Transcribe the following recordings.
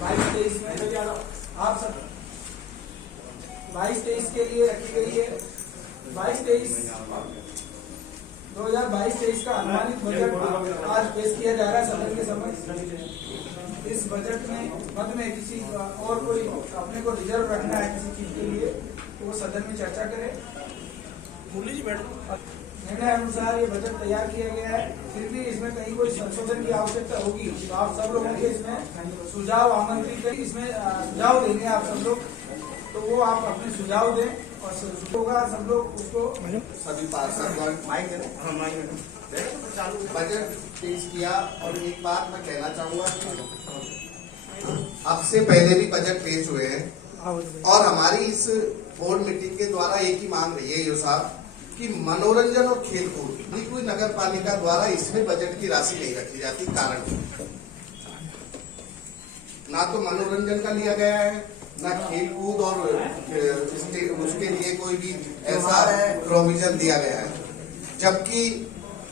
22-23 में आप सब 22-23 के लिए रखी गई है। 2022-23 का अनुमानित बजट आज पेश किया जा रहा है सदन के समक्ष। इस बजट में मद में किसी और कोई अपने को रिजर्व रखना है किसी चीज के लिए तो वो सदन में चर्चा करे। मुरली जी बैठो। निर्णय अनुसार ये बजट तैयार किया गया है। फिर भी इसमें कहीं कोई संशोधन की आवश्यकता होगी तो आप सब लोगों के इसमें सुझाव आमंत्रित करें। इसमें सुझाव देंगे आप सब लोग, तो वो आप अपने सुझाव दें और होगा सब लोग उसको सभी पार्षद बजट पेश किया। और एक बात मैं कहना चाहूंगा कि अब से पहले भी बजट पेश हुए हैं और हमारी इस बोर्ड मीटिंग के द्वारा एक ही मांग रही है साहब कि मनोरंजन और खेलकूद कोई नगर पालिका द्वारा इसमें बजट की राशि नहीं रखी जाती। कारण ना तो मनोरंजन का लिया गया है ना खेलकूद और उसके लिए कोई भी ऐसा प्रोविजन दिया गया है। जबकि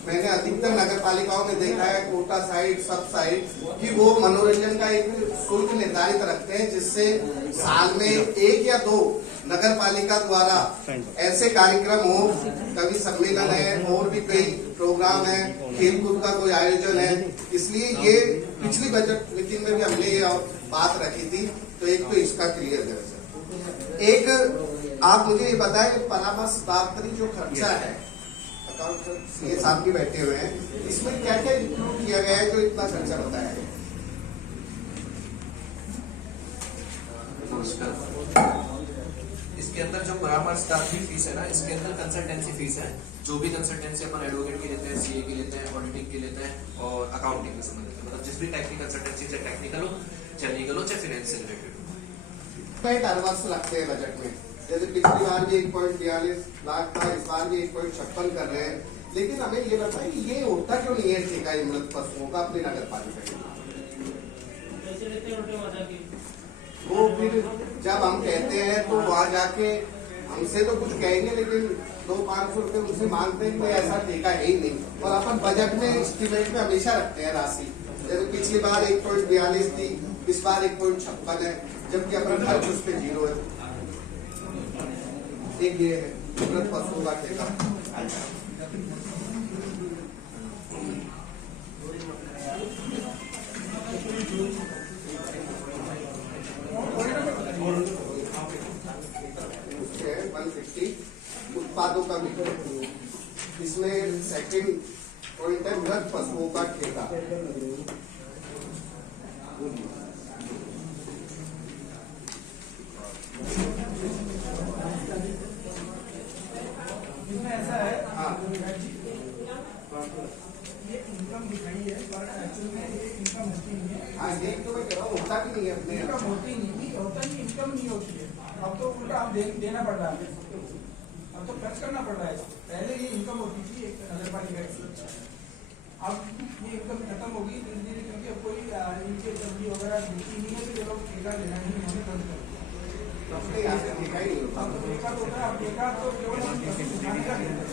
मैंने अधिकतर नगर पालिकाओं में देखा है कोटा साइड सब साइड कि वो मनोरंजन का एक शुल्क निर्धारित रखते हैं जिससे साल में 1 या 2 नगर पालिका द्वारा ऐसे कार्यक्रम हो, कवि सम्मेलन है और भी कई प्रोग्राम है, खेलकूद का कोई आयोजन है। इसलिए ये पिछली बजट मीटिंग में भी हमने ये बात रखी थी। तो एक तो इसका क्लियर कर एक आप मुझे ये बताएं कि परामर्श दात्री जो खर्चा है अकाउंट ये साहब भी बैठे हुए हैं, इसमें क्या क्या इंक्लूड किया गया है जो इतना खर्चा बताया है? इसके अंदर जो परामर्शदात्री फीस है ना, इसके अंदर कंसल्टेंसी फीस है। जो भी कंसल्टेंसी अपन एडवोकेट की लेते हैं, सीए की लेते हैं, ऑडिटिंग की लेते हैं और अकाउंटिंग के संबंधित मतलब जिस भी टाइप की कंसल्टेंसी, चाहे टेक्निकल हो, चाहे लीगल हो, चाहे फाइनेंस से रिलेटेड हो। परामर्श लगते हैं बजट में, जैसे पिछली बार भी 1.42 लाख था, इस बार भी 1.56 कर रहे हैं। लेकिन हमें ये बताएं कि ये होता क्यों नहीं है ठेका मृत पशुओं का अपनी नगर पालिका के? वो फिर जब हम कहते हैं तो वहां जाके हमसे तो कुछ कहेंगे लेकिन 200-500 रुपए उनसे मांगते हैं, कोई ऐसा ठेका है ही नहीं। और अपन बजट में एस्टिमेट में हमेशा रखते हैं राशि, जैसे पिछली बार 1.42 थी, इस बार 1.56 है, जबकि अपन खर्च उस पर 0 है। एक ये है मृत पशुओं का ठेका। उत्पादों का वितरण, इसमें सेकंड पॉइंट है मृत पशुओं का ठेका। इसमें ऐसा है हाँ ये इनकम दिखाई है पर एक्चुअल में ये इनकम होती नहीं है। हाँ ये तो मैं कह रहा हूँ होता भी नहीं है अपने इनकम होती नहीं होता नहीं, इनकम नहीं होती है। अब तो उल्टा हम देना पड़ रहा है, अब तो खर्च करना पड़ रहा है। पहले ये इनकम होती थी एक नगर पालिका की, अब ये इनकम खत्म होगी धीरे धीरे क्योंकि अब कोई इनके सब्जी वगैरह बिकती नहीं है तो ये लोग ठेका लेना ही नहीं बंद कर दिया। यहाँ से ठेका ही नहीं होता। अब तो ठेका तो होता है, अब ठेका तो केवल उठाने का देना है,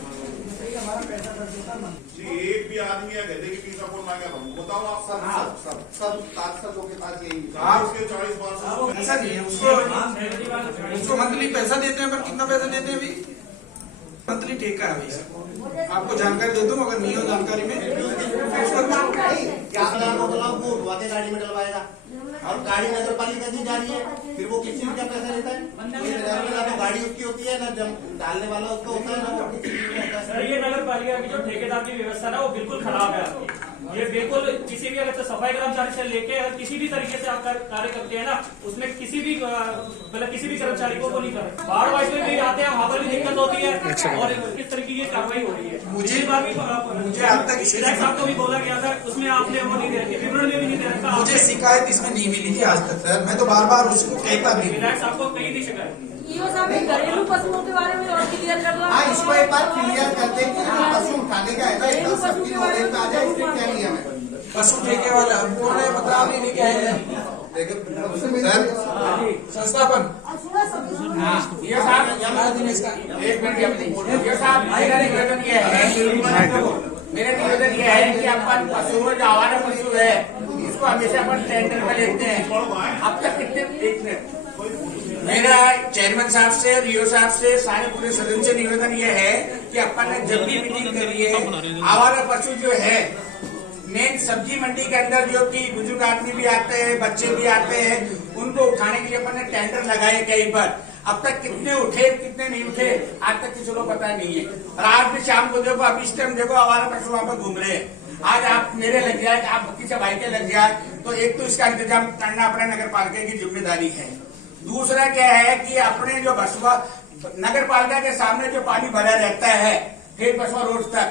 सही हमारा पैसा खर्च होता है। जी एक भी आदमी या गधे की फीस कौन मांगा था बताओ आप? सब पार्षदों के पास यही उसके 40-500 ऐसा नहीं है, उसको मंथली पैसा देते हैं, पर कितना पैसा देते हैं अभी मंथली ठेका है भाई। आपको जानकारी दे दूं अगर नहीं हो जानकारी में वो उठवाते गाड़ी में डलवाएगा और गाड़ी नगर पालिका दी जा रही है, फिर वो किसी का पैसा लेता है? ना तो गाड़ी उसकी होती है ना डालने वाला उसका होता है ना वो किसी का होता है। सर ये नगर पालिका की जो ठेकेदार की व्यवस्था है वो बिल्कुल खराब है आपकी। ये बिल्कुल किसी भी अगर सफाई कर्मचारी से लेके अगर किसी भी तरीके से आप कार्य करते हैं ना, उसमें किसी भी मतलब किसी भी कर्मचारी को वो नहीं कर बाढ़ वाइज में भी आते हैं, वहाँ पर भी दिक्कत होती है और किस तरीके की कार्रवाई हो रही है। मुझे अब तक विधायक साहब को भी बोला गया था, उसमें आपने वो नहीं दे रखी, विवरण में भी नहीं दे रखा। मुझे शिकायत इसमें नहीं मिली थी आज तक सर, मैं तो बार बार उसको कहता भी। विधायक साहब को कहीं नहीं शिकायत। घरेलू पशुओं के बारे में और क्लियर कर दो। हाँ इसको एक बार क्लियर कर दें कि पशु उठाने का है ना 10 दिन हो रहे आ जाए, इसमें क्या नियम है? पशु ठेके वाला कौन है मतलब अभी नहीं क्या है सर संस्थापन ये साहब एक मिनट ये साहब मेरा निवेदन ये है कि अपन पशुओं जो आवारा पशु है उसको हमेशा अपन टेंडर में लेते हैं। अब तक कितने, एक मिनट, मेरा चेयरमैन साहब से, रियो साहब से, सारे पूरे सदन से निवेदन ये है कि अपन ने जब भी मीटिंग करी है, आवारा पशु जो है मेन सब्जी मंडी के अंदर जो कि बुजुर्ग आदमी भी आते हैं, बच्चे भी आते हैं, उनको उठाने के लिए अपन ने टेंडर लगाए कई बार। अब तक कितने उठे कितने नहीं उठे आज तक किसी को पता नहीं है। और आज भी शाम को देखो, अब इस टाइम देखो आवारा पशु वहां पर घूम रहे हैं। आज आप मेरे लग जाए, आप किसी भाई के लग जाए, तो एक तो इसका इंतजाम करना अपने नगर पालिका की जिम्मेदारी है। दूसरा क्या है कि अपने जो बसवा नगर पालिका के सामने जो पानी भरा रहता है फिर बसवा रोड तक,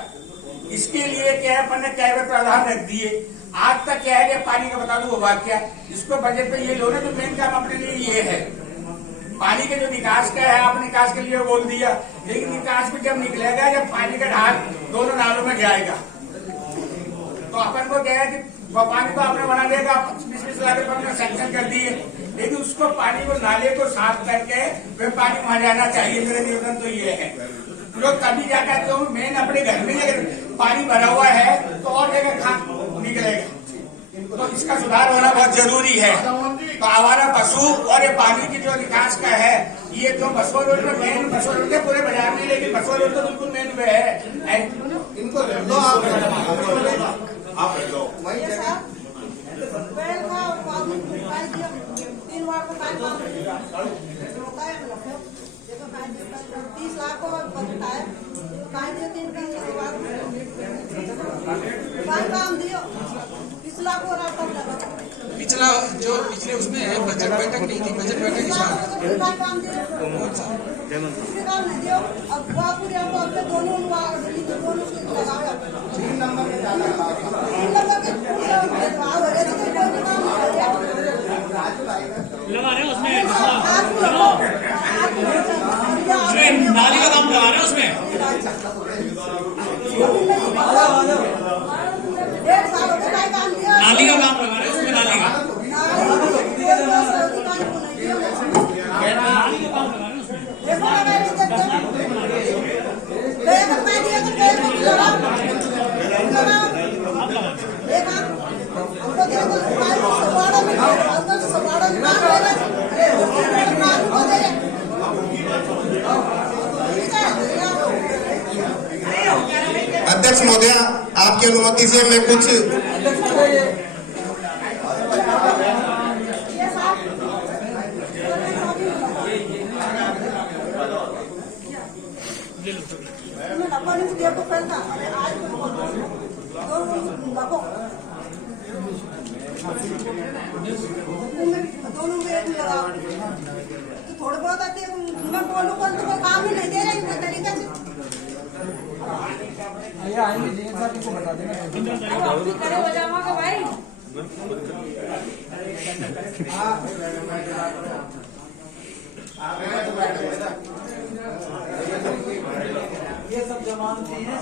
इसके लिए क्या है अपन ने क्या प्रावधान रख दिए। आज तक क्या है कि पानी का बता दूं वो वाक्य, इसको बजट पे ये लो ना, जो मेन काम अपने लिए ये है पानी के जो निकास का है, आप निकास के लिए बोल दिया, लेकिन निकास भी जब निकलेगा जब पानी का ढाल दोनों नालों में जाएगा, तो अपन को क्या है कि पानी को आपने बना देगा 20-20 लाख रुपए हमने सैंक्शन कर दिए, लेकिन उसको पानी को नाले को साफ करके फिर पानी वहां जाना चाहिए। मेरा निवेदन तो ये है, लोग कभी जाकर तो मेन अपने घर में अगर पानी भरा हुआ है तो और जगह खाद निकलेगा, तो इसका सुधार होना बहुत जरूरी है। तो आवारा पशु और ये पानी की जो निकास का है, ये तो बसवा रोड में मेन, बसवा रोड के पूरे बाजार में, लेकिन बसवा रोड तो बिल्कुल मेन पे है। इनको लो आप लो वही जगह 30 लाख को बताया, काम दियो, पिछला को पिछला जो पिछले उसमें है बजट बैठक नहीं थी, बजट बैठक के साथ काम दियो, काम नहीं दियो। अब बापूरी हमको अपने दोनों लगाओ 3 नंबर में जाना लगा रहे हैं उसमें, नाली का काम लगा रहे हैं उसमें। 1 साल हो गया काम दिया, नाली का काम लगा रहे हैं उसमें, नाली का अध्यक्ष महोदय, आपकी अनुमति से मैं कुछ दोनों थोड़ा बहुत आते मैं बोलूँ कल तो कोई काम ही नहीं दे रहे कोई तरीके से। करे बजामा का भाई ये सब जमानती है।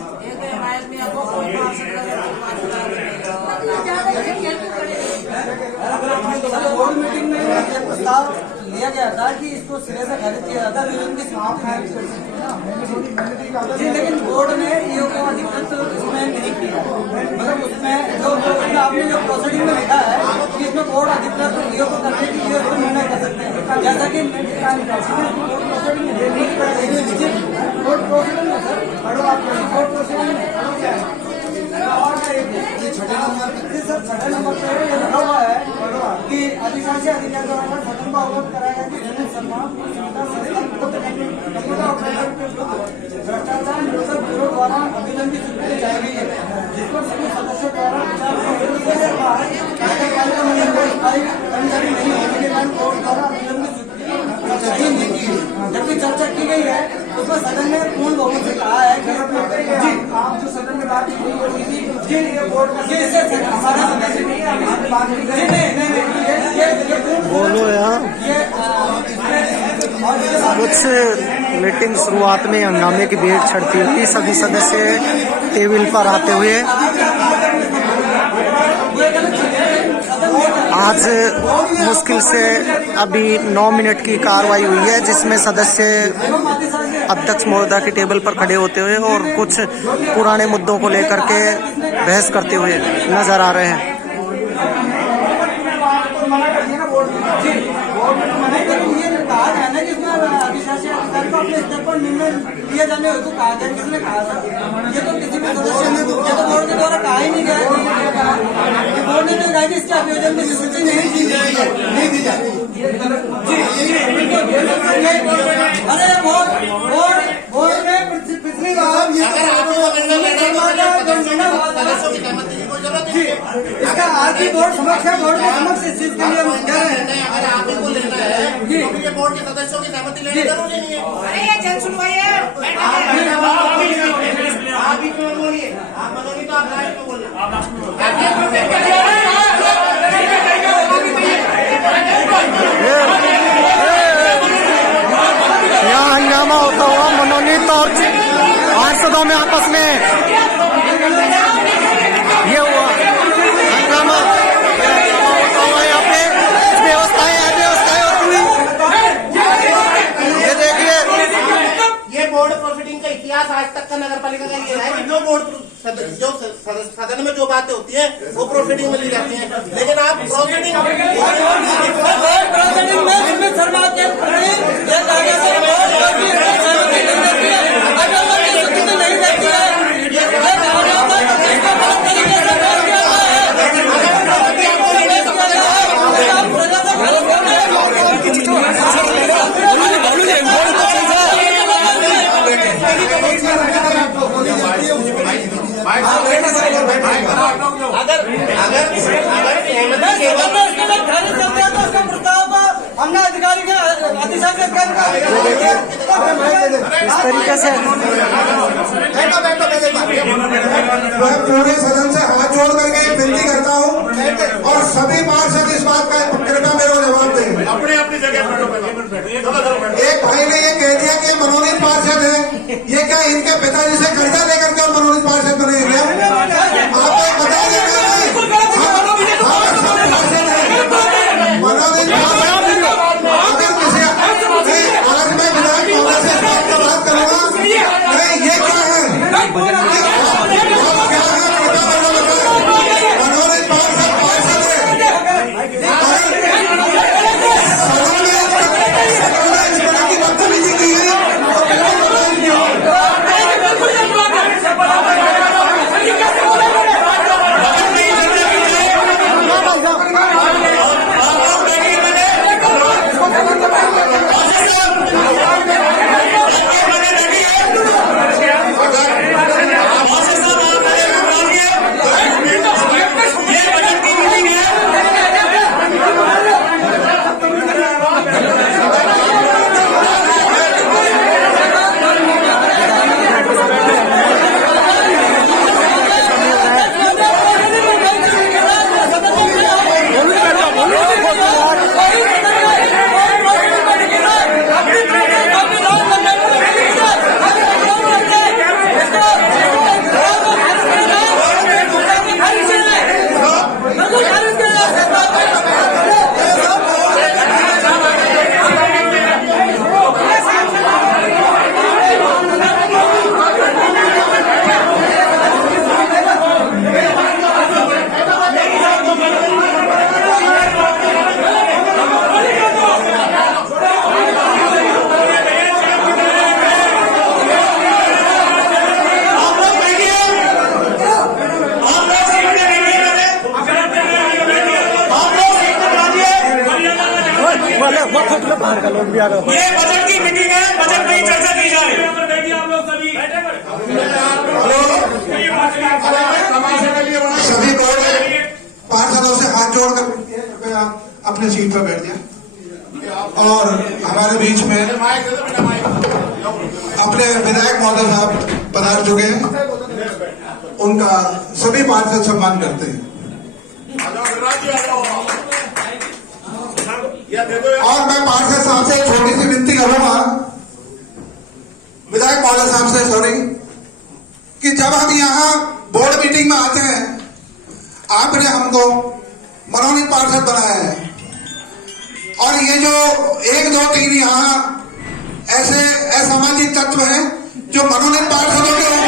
बोर्ड मीटिंग में ये प्रस्ताव लिया गया था कि इसको सिरे से खारिज किया जाता है, इनकी समाप्त है जी, लेकिन बोर्ड ने ईओ को अधिकृत उसमें नहीं किया। मतलब उसमें जो आपने जो प्रोसीडिंग में लिखा है कि इसमें बोर्ड अधिकृत ईओ को करने की ईओ पर निर्णय कर सकते हैं, जैसा कि कोर्ट प्रोसीडिंग में सर पढ़ो आप कोर्ट प्रोसीडिंग में छठे नंबर पे ये लिखा हुआ है कि अधिशासी अधिकारी द्वारा सदन को अवगत कराया कि भ्रष्टाचार निरोधक ब्यूरो द्वारा अभियान की स्वीकृति चाहिए गई है, जिस पर सभी सदस्यों द्वारा कर्मचारी नहीं होने के कारण कोर्ट द्वारा अभियान की स्वीकृति जबकि चर्चा की गई है उसमें सदन ने पूर्ण बहुमत से कहा है कि जी आप जो सदन में बात की थी जी ये बोर्ड हमारा सदस्य नहीं है, बोलो यार। कुछ मीटिंग शुरुआत में हंगामे की भीड़ छड़ती हुई सभी सदस्य टेबल पर आते हुए आज मुश्किल से अभी 9 मिनट की कार्रवाई हुई है, जिसमें सदस्य अध्यक्ष महोदय की टेबल पर खड़े होते हुए और कुछ पुराने मुद्दों को लेकर के बहस करते हुए नजर आ रहे हैं। निर्णय लिया जाने हेतु कहा गया, किसने कहा था? ये तो किसी भी सदस्य ने, ये तो बोर्ड के द्वारा कहा ही नहीं गया कि बोर्ड ने तो कहा कि इसके अभियोजन की स्वीकृति नहीं दी जाएगी, नहीं दी जाती। अरे बोर्ड में पिछली बार अगर आपको अमेंडमेंट लेटर सदस्यों की सहमति की कोई जरूरत नहीं है। इसका आज भी बोर्ड समक्ष है, बोर्ड के समक्ष इस चीज के लिए हम कह रहे हैं। अगर आप ही को लेना है तो ये बोर्ड के सदस्यों की सहमति लेनी जरूरी नहीं है। अरे ये जन सुनवाई है। आप ही क्यों बोलिए, आप मनोनीत तो आप लाइव में बोलना। यहाँ हंगामा होता हुआ मनोनीत और पार्षदों में आपस में ये हुआ हंगामा होता हुआ यहाँ पे व्यवस्थाएं होती हुई। ये देखिए ये बोर्ड प्रोसीडिंग का इतिहास आज तक का नगर पालिका का ये है कि जो बोर्ड जो सदन में जो बातें होती है वो प्रोसीडिंग में ली जाती है, लेकिन आप प्रोसीडिंग हमने अधिकारी के इस तरीके से मैं पूरे सदन से हाथ जोड़ करके विनती करता हूँ और सभी पार्षद इस बात का कृपया मेरे को जवाब दें। अपनी अपनी जगह एक भाई ने ये कह दिया कि मनोनीत पार्षद है, ये क्या इनके पिताजी से कर्जा लेकर के मनोनीत पार्षद बने क्या? आपको पता है मनोनीत अगर किसी आज मैं विधायक महोदय से बात करूंगा, अरे ये क्या है? मनोनीत पार्षद बदतमीजी की है। बाहर का लोग भी आ गए। ये बजट की मीटिंग है, बजट में ही चर्चा की जा रही है। सभी पार्षदों से हाथ जोड़कर विनती है, कृपया अपने सीट पर बैठ जाएं। और हमारे बीच में अपने विधायक महोदय साहब पधार चुके हैं, उनका सभी पार्षद सम्मान करते हैं। और मैं पार्षद साहब से एक छोटी सी विनती करूंगा, विधायक महोदय साहब से, सॉरी, कि जब हम यहाँ बोर्ड मीटिंग में आते हैं, आपने हमको मनोनीत पार्षद बनाया है, और ये जो 1, 2, 3 यहाँ ऐसे असामाजिक तत्व हैं जो मनोनीत पार्षदों के ऊपर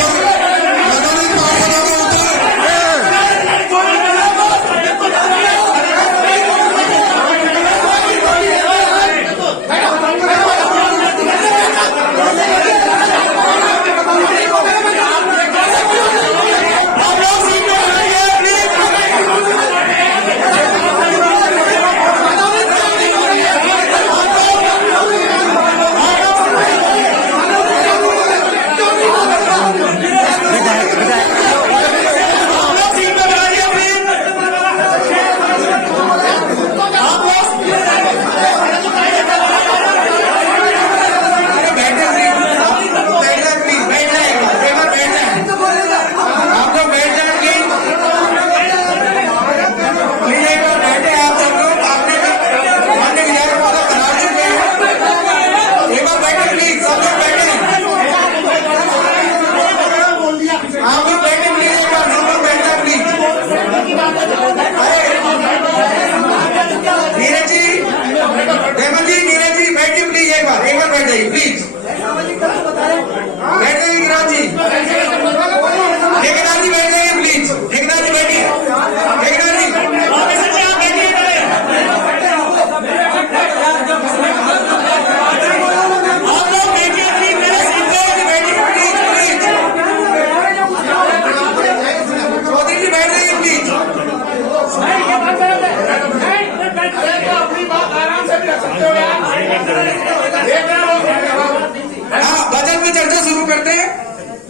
हाँ, बजट में चर्चा शुरू करते हैं।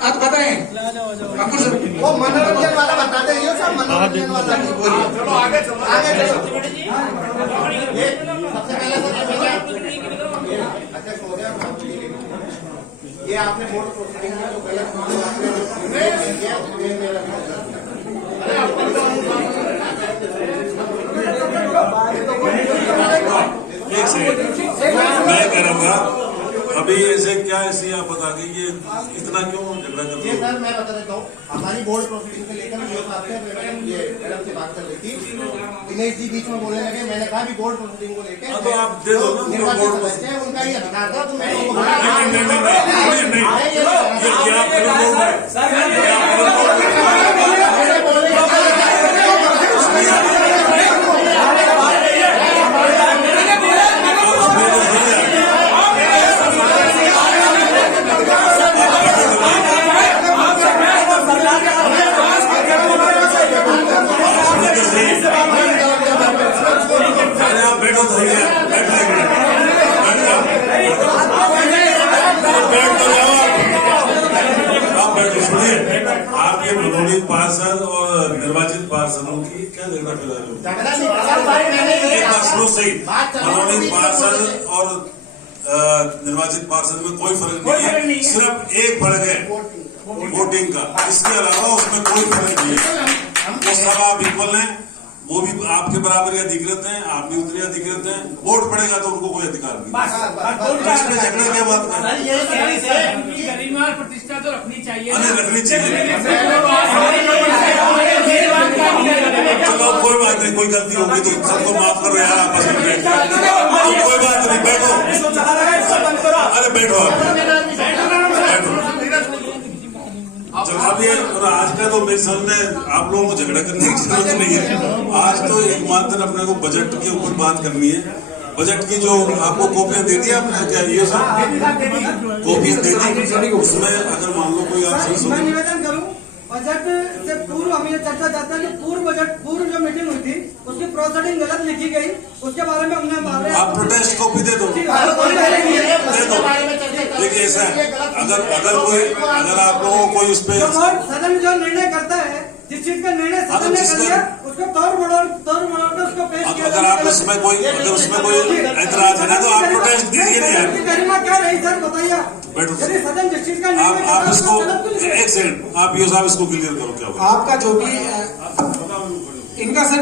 आप बताएं आपको वो मनोरंजन वाला बताते हैं, ये सब मनोरंजन वाला नहीं बोलिए। चलो आगे चलो आगे चलो। सबसे पहले अध्यक्ष महोदय, ये आपने बोर्ड प्रोसीडिंग में जो गलत मैं कह रहा हूँ अभी ऐसे क्या ऐसी आप बता दी ये इतना क्यों झगड़ा कर ये सर मैं बता देता हूँ, हमारी बोर्ड प्रोसीडिंग से लेकर ये मैडम से बात कर रही थी, दिनेश जी बीच में बोलने लगे, मैंने कहा भी बोर्ड प्रोसीडिंग को लेकर तो आप दे दो ना निर्वाचित बोर्ड सदस्य है, उनका ये अधिकार था, तो मैं पार्षद और निर्वाचित पार्षदों की क्या झगड़ा फैला रहे हो? मनोनीत पार्षद और निर्वाचित पार्षद में कोई फर्क नहीं है, सिर्फ एक फर्क है वोटिंग का, इसके अलावा उसमें कोई फर्क नहीं है। वो सब आप इक्वल हैं, वो भी आपके बराबर ही अधिकृत हैं, आप भी उतने अधिकृत हैं। वोट पड़ेगा तो उनको कोई अधिकार नहीं, इसमें झगड़ा क्या बात है? गरिमा और प्रतिष्ठा तो रखनी चाहिए, रखनी चाहिए। चलो कोई बात नहीं, कोई गलती होगी तो सबको माफ करो यार, आपस में कोई बात नहीं, बैठो। अरे बैठो आप, चलो अब ये आज का तो मेरे सामने आप लोगों को झगड़ा करने की जरूरत नहीं है। आज तो एकमात्र अपने को बजट के ऊपर बात करनी है। बजट की जो आपको कॉपियां दे दी आपने, क्या ये सब कॉपियां दे दी? उसमें अगर मान लो कोई आप मैं निवेदन करूं, बजट से पूर्व हम ये चर्चा चाहते हैं कि पूर्व जो मीटिंग हुई थी उसकी प्रोसीडिंग गलत लिखी गई, उसके बारे में हमने आप प्रोटेस्ट कॉपी दे दो, देखिए ऐसा है, अगर आप लोगों को कोई उस पर सदन जो निर्णय करता है, जिस चीज का निर्णय सदन ने कर दिया उसको तौर मड़ोड़ कर उसको पेश किया। अगर आप उसमें कोई ऐतराज है ना तो आप प्रोटेस्ट दीजिए यार। गरिमा क्या रही सर बताइए, यदि सदन जिस चीज का निर्णय आप इसको एक सेकंड, आप ये साहब इसको क्लियर करो क्या हुआ? आपका जो भी इनका सर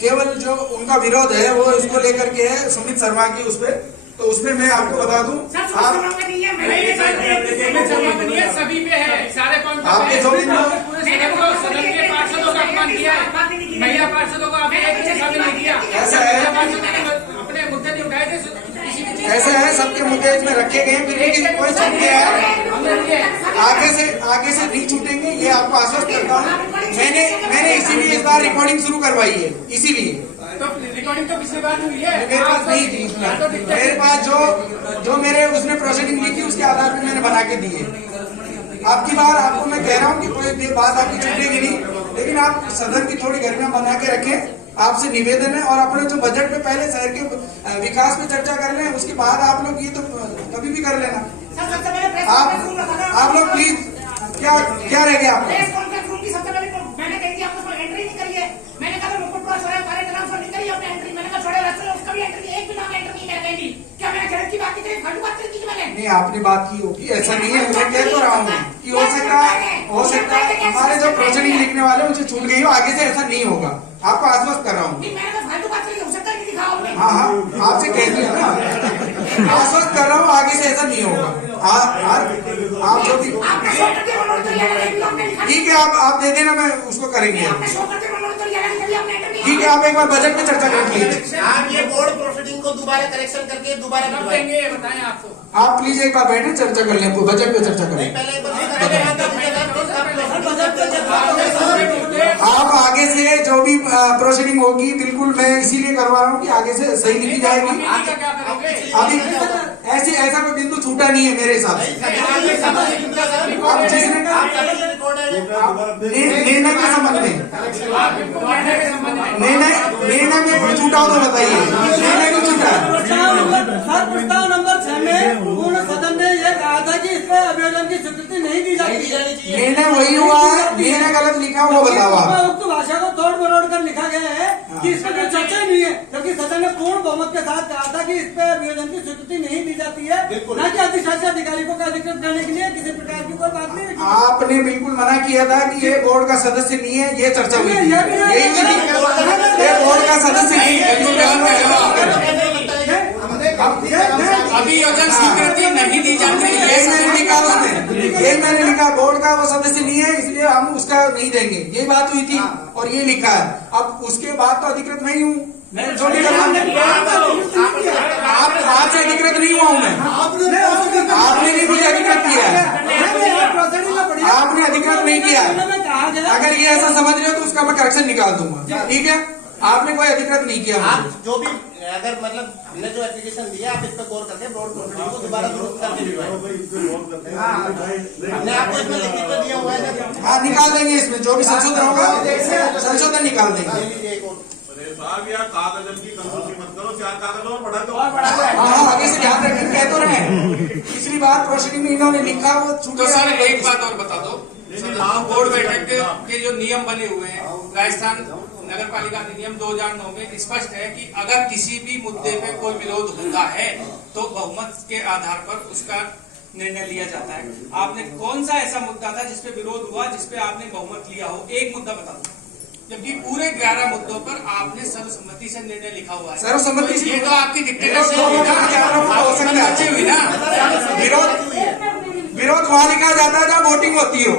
केवल जो उनका विरोध है वो इसको लेकर के है सुमित शर्मा की, उस पर तो उसमें मैं आपको बता दूं सभी पे है, सारे आपके जो भी सदन के पार्षदों का अपमान किया है, महिला पार्षदों को आपने शामिल नहीं किया, ऐसा है, अपने मुद्दे नहीं उठाए थे, ऐसे है सबके मुद्दे इसमें रखे गए, लेकिन कोई छूट गया है आगे से नहीं छूटेंगे, ये आपको आश्वस्त करता हूँ। मैंने इसीलिए इस बार रिकॉर्डिंग शुरू करवाई है, इसीलिए तो रिकॉर्डिंग तो पिछली बार हुई है, मेरे पास नहीं थी, मेरे पास जो मेरे उसने प्रोसीडिंग ली थी उसके आधार पर मैंने बना के दी है। आपकी बार आपको मैं कह रहा हूँ कि कोई बात आपकी छूटेगी नहीं, लेकिन आप सदन की थोड़ी गरिमा बना के रखें, आपसे निवेदन है। और अपने जो बजट में पहले शहर के विकास पे चर्चा कर लें, उसके बाद आप लोग ये तो कभी भी कर लेना। आप लोग प्लीज क्या रह गया आपको? मैंने कही थी आपको एंट्री नहीं करी है, मैंने कहा मुकुट पर सारे नाम पर नहीं करी आपने एंट्री, मैंने कहा छोड़े रास्ते में उसका भी एंट्री, एक भी नाम एंट्री नहीं मैंने कही। क्या मैंने गलत की बात की थी, फालतू बात करी थी मैंने? नहीं, आपने बात की होगी, ऐसा नहीं है, मैं कह तो रहा हूँ कि हो सकता है हमारे जो प्रोसीडिंग लिखने वाले उनसे छूट गई हो, आगे से ऐसा नहीं होगा, आपको आश्वस्त कर रहा हूँ। मैंने तो फालतू बात करी, हो सकता है नहीं दिखा आपने। हाँ, आपसे कह दिया ना, आश्वस्त कर रहा हूँ, आगे से ऐसा नहीं होगा। आप जो भी ठीक है, आप दे देना, मैं उसको करेंगे। ठीक है, आप एक बार बजट पे चर्चा कर लीजिए। आप ये बोर्ड प्रोसीडिंग को दोबारा करेक्शन करके दोबारा देंगे, बताएं आपको। आप प्लीज एक बार बैठे, चर्चा कर लें, बजट पे चर्चा करें। आप आगे से जो भी प्रोसीडिंग होगी, बिल्कुल मैं इसीलिए करवा रहा हूँ कि आगे से सही लिखी जाएगी। अभी ऐसा कोई बिंदु छूटा नहीं है मेरे हिसाब से। निर्णय के संबंध में निर्णय में कोई छूटा हो तो बताइए, निर्णय नहीं छूटा। प्रस्ताव कि इस पे अभियोजन की स्वीकृति नहीं दी जाती है। निर्णय वही हुआ है, निर्णय गलत लिखा वो बताओ आप। उक्त भाषा को तोड़ मरोड़ कर लिखा गया है कि इस पर कोई चर्चा ही नहीं है, जबकि सदन ने पूर्ण बहुमत के साथ कहा था कि इस पे अभियोजन की स्वीकृति नहीं दी जाती है, न कि अधिशासी अधिकारी को अधिकृत करने के लिए किसी प्रकार की कोई बात नहीं है। आपने बिल्कुल मना किया था कि ये बोर्ड का सदस्य नहीं है, ये चर्चा हुई थी। ये बोर्ड का सदस्य नहीं है, अभियोजन स्वीकृति नहीं दी जाती है, ये मैंने लिखा उसमें, ये मैंने लिखा बोर्ड का वो सदस्य नहीं है इसलिए हम उसका नहीं देंगे, ये बात हुई थी और ये लिखा है। अब उसके बाद तो अधिकृत नहीं हूँ, आप आज से अधिकृत नहीं हुआ हूँ मैं, आपने नहीं मुझे अधिकृत किया है, आपने अधिकृत नहीं किया। अगर ये ऐसा समझ रहे हो तो उसका मैं करेक्शन निकाल दूंगा, ठीक है? आपने कोई अधिकृत नहीं किया। आप जो भी अगर मतलब हमने जो एप्लीकेशन दिया आप इस पर गौर करके बोर्ड को दोबारा दुरुस्त करके हमने आपको इसमें लिखित में दिया हुआ है। हाँ निकाल देंगे, इसमें जो भी संशोधन होगा संशोधन निकाल देंगे। साहब यार कागज की कंजूसी मत करो, 4 कागज और बढ़ा दो। हाँ आगे से ध्यान रखें, कह तो रहे हैं। पिछली बार रोशनी में इन्होंने लिखा वो तो सर एक बात और बता दो, बोर्ड बैठक के जो नियम बने हुए हैं राजस्थान नगर पालिका अधिनियम 2009 में स्पष्ट है कि अगर किसी भी मुद्दे पे कोई विरोध होता है तो बहुमत के आधार पर उसका निर्णय लिया जाता है। आपने कौन सा ऐसा मुद्दा था जिसपे विरोध हुआ, जिसपे आपने बहुमत लिया हो? एक मुद्दा बता दो, जबकि पूरे 11 मुद्दों पर आपने सर्वसम्मति से निर्णय लिखा हुआ है। सर्वसम्मति ये तो आपकी डिक्टेटरशिप हुई ना। विरोध वहाँ लिखा जाता है जहाँ वोटिंग होती हो।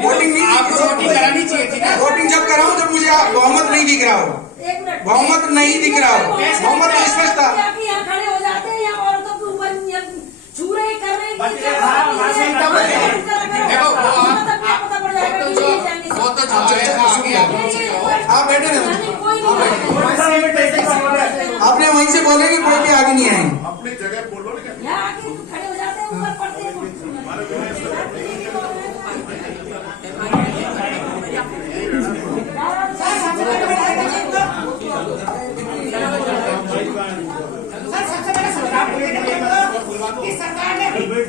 वोटिंग नहीं, आपको वोटिंग करानी चाहिए थी ना। वोटिंग जब कराऊं जब मुझे बहुमत नहीं दिख रहा हो, बहुमत नहीं दिख रहा हो, बहुमत तो स्पष्ट था। यहाँ खड़े हो जाते हैं, यहाँ औरतों के ऊपर छू रहे कर रहे हैं। आप बैठे रहे, आपने वहीं से बोले कि कोई भी आगे नहीं आए। अपनी जगह बोलो ना, यहाँ आके खड़े हो जाते हैं, ऊपर पड़ते हैं। सबसे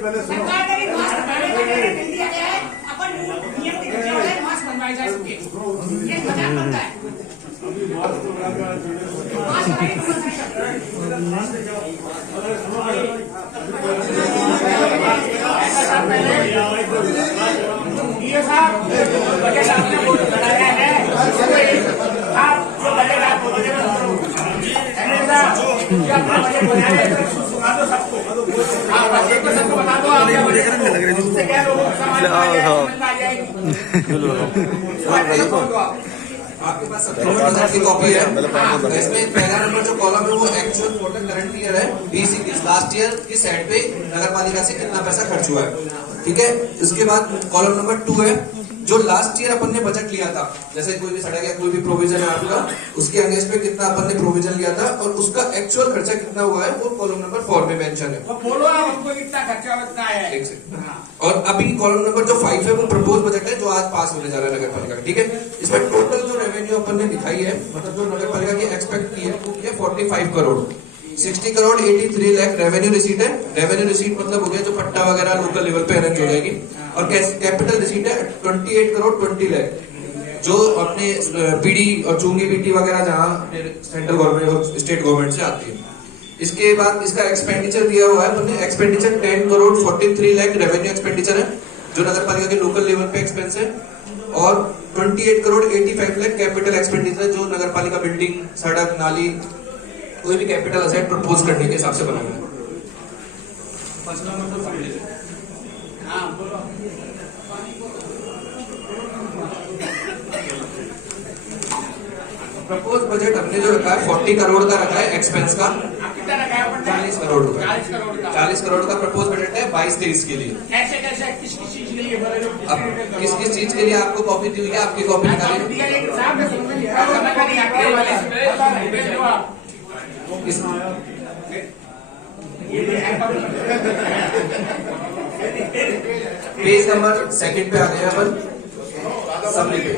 बड़ा सवाल सरकार ने भी मास्क मिल दिया गया है, अपन नियम के तहत मास्क बनवाए जा चुके हैं। ये मजाक बनता है। ये साहब बजट आपने बनाया है, आप जो बजट आप सुना दो सबको, आप बजट को सबको बता दो, उससे क्या लोगों को समझ में आ जाएगी। आपके पास 17% की कॉपी है। इसमें पहला नंबर जो कॉलम है वो एक्चुअल टोटल करंट ईयर है, 2021 लास्ट ईयर की साइड पे नगर पालिका से कितना पैसा खर्च हुआ है, ठीक है। इसके बाद कॉलम नंबर 2 है जो लास्ट ईयर अपन ने बजट लिया था, जैसे कोई भी सड़क या कोई भी प्रोविजन है आपका, उसके अगेंस्ट पे कितना अपन ने प्रोविजन लिया था और उसका एक्चुअल खर्चा कितना हुआ है वो कॉलम नंबर 4 में मेंशन है। तो बोलो आप हमको कितना खर्चा होता है। एक सेकंड। और अभी कॉलम नंबर जो 5 है वो प्रपोज बजट है जो आज पास होने जा रहा है नगर पालिका, ठीक है। इसमें टोटल जो रेवेन्यू अपन ने दिखाई है, मतलब जो नगर पालिका की एक्सपेक्ट की है वो है 45 करोड़, 60 करोड़ 83 लाख रेवेन्यू रिसीट है। रेवेन्यू रिसीट मतलब हो गया जो पट्टा वगैरह लोकल लेवल पे अरेंज हो जाएगी। और कैपिटल रिसीट है 28 करोड़ 20 लाख जो अपने पीडी और चुंगी बीटी वगैरह जहाँ सेंट्रल गवर्नमेंट और स्टेट गवर्नमेंट से आती है। इसके बाद इसका एक्सपेंडिचर दिया हुआ है, expenditure 10 crore 43 lakh revenue expenditure है जो नगर पालिका के लोकल लेवल पे एक्सपेंस है। और 28 करोड़ 85 लाख कैपिटल एक्सपेंडिचर जो नगर पालिका बिल्डिंग, सड़क, नाली, कोई भी कैपिटल असेट प्रपोज करने के हिसाब से बना हुआ है। प्रपोज बजट हमने जो रखा है 40 करोड़ का रखा है एक्सपेंस का, 40 करोड़ रुपए, 40 करोड़ का प्रपोज बजट है 22-23 के लिए। ऐसे कैसे किस किस चीज के लिए? अब किस किस चीज के लिए आपको कॉपी दी हुई है, आपकी कॉपी निकालिए। पेज नंबर 2 पे आ गया अपन सबने पे।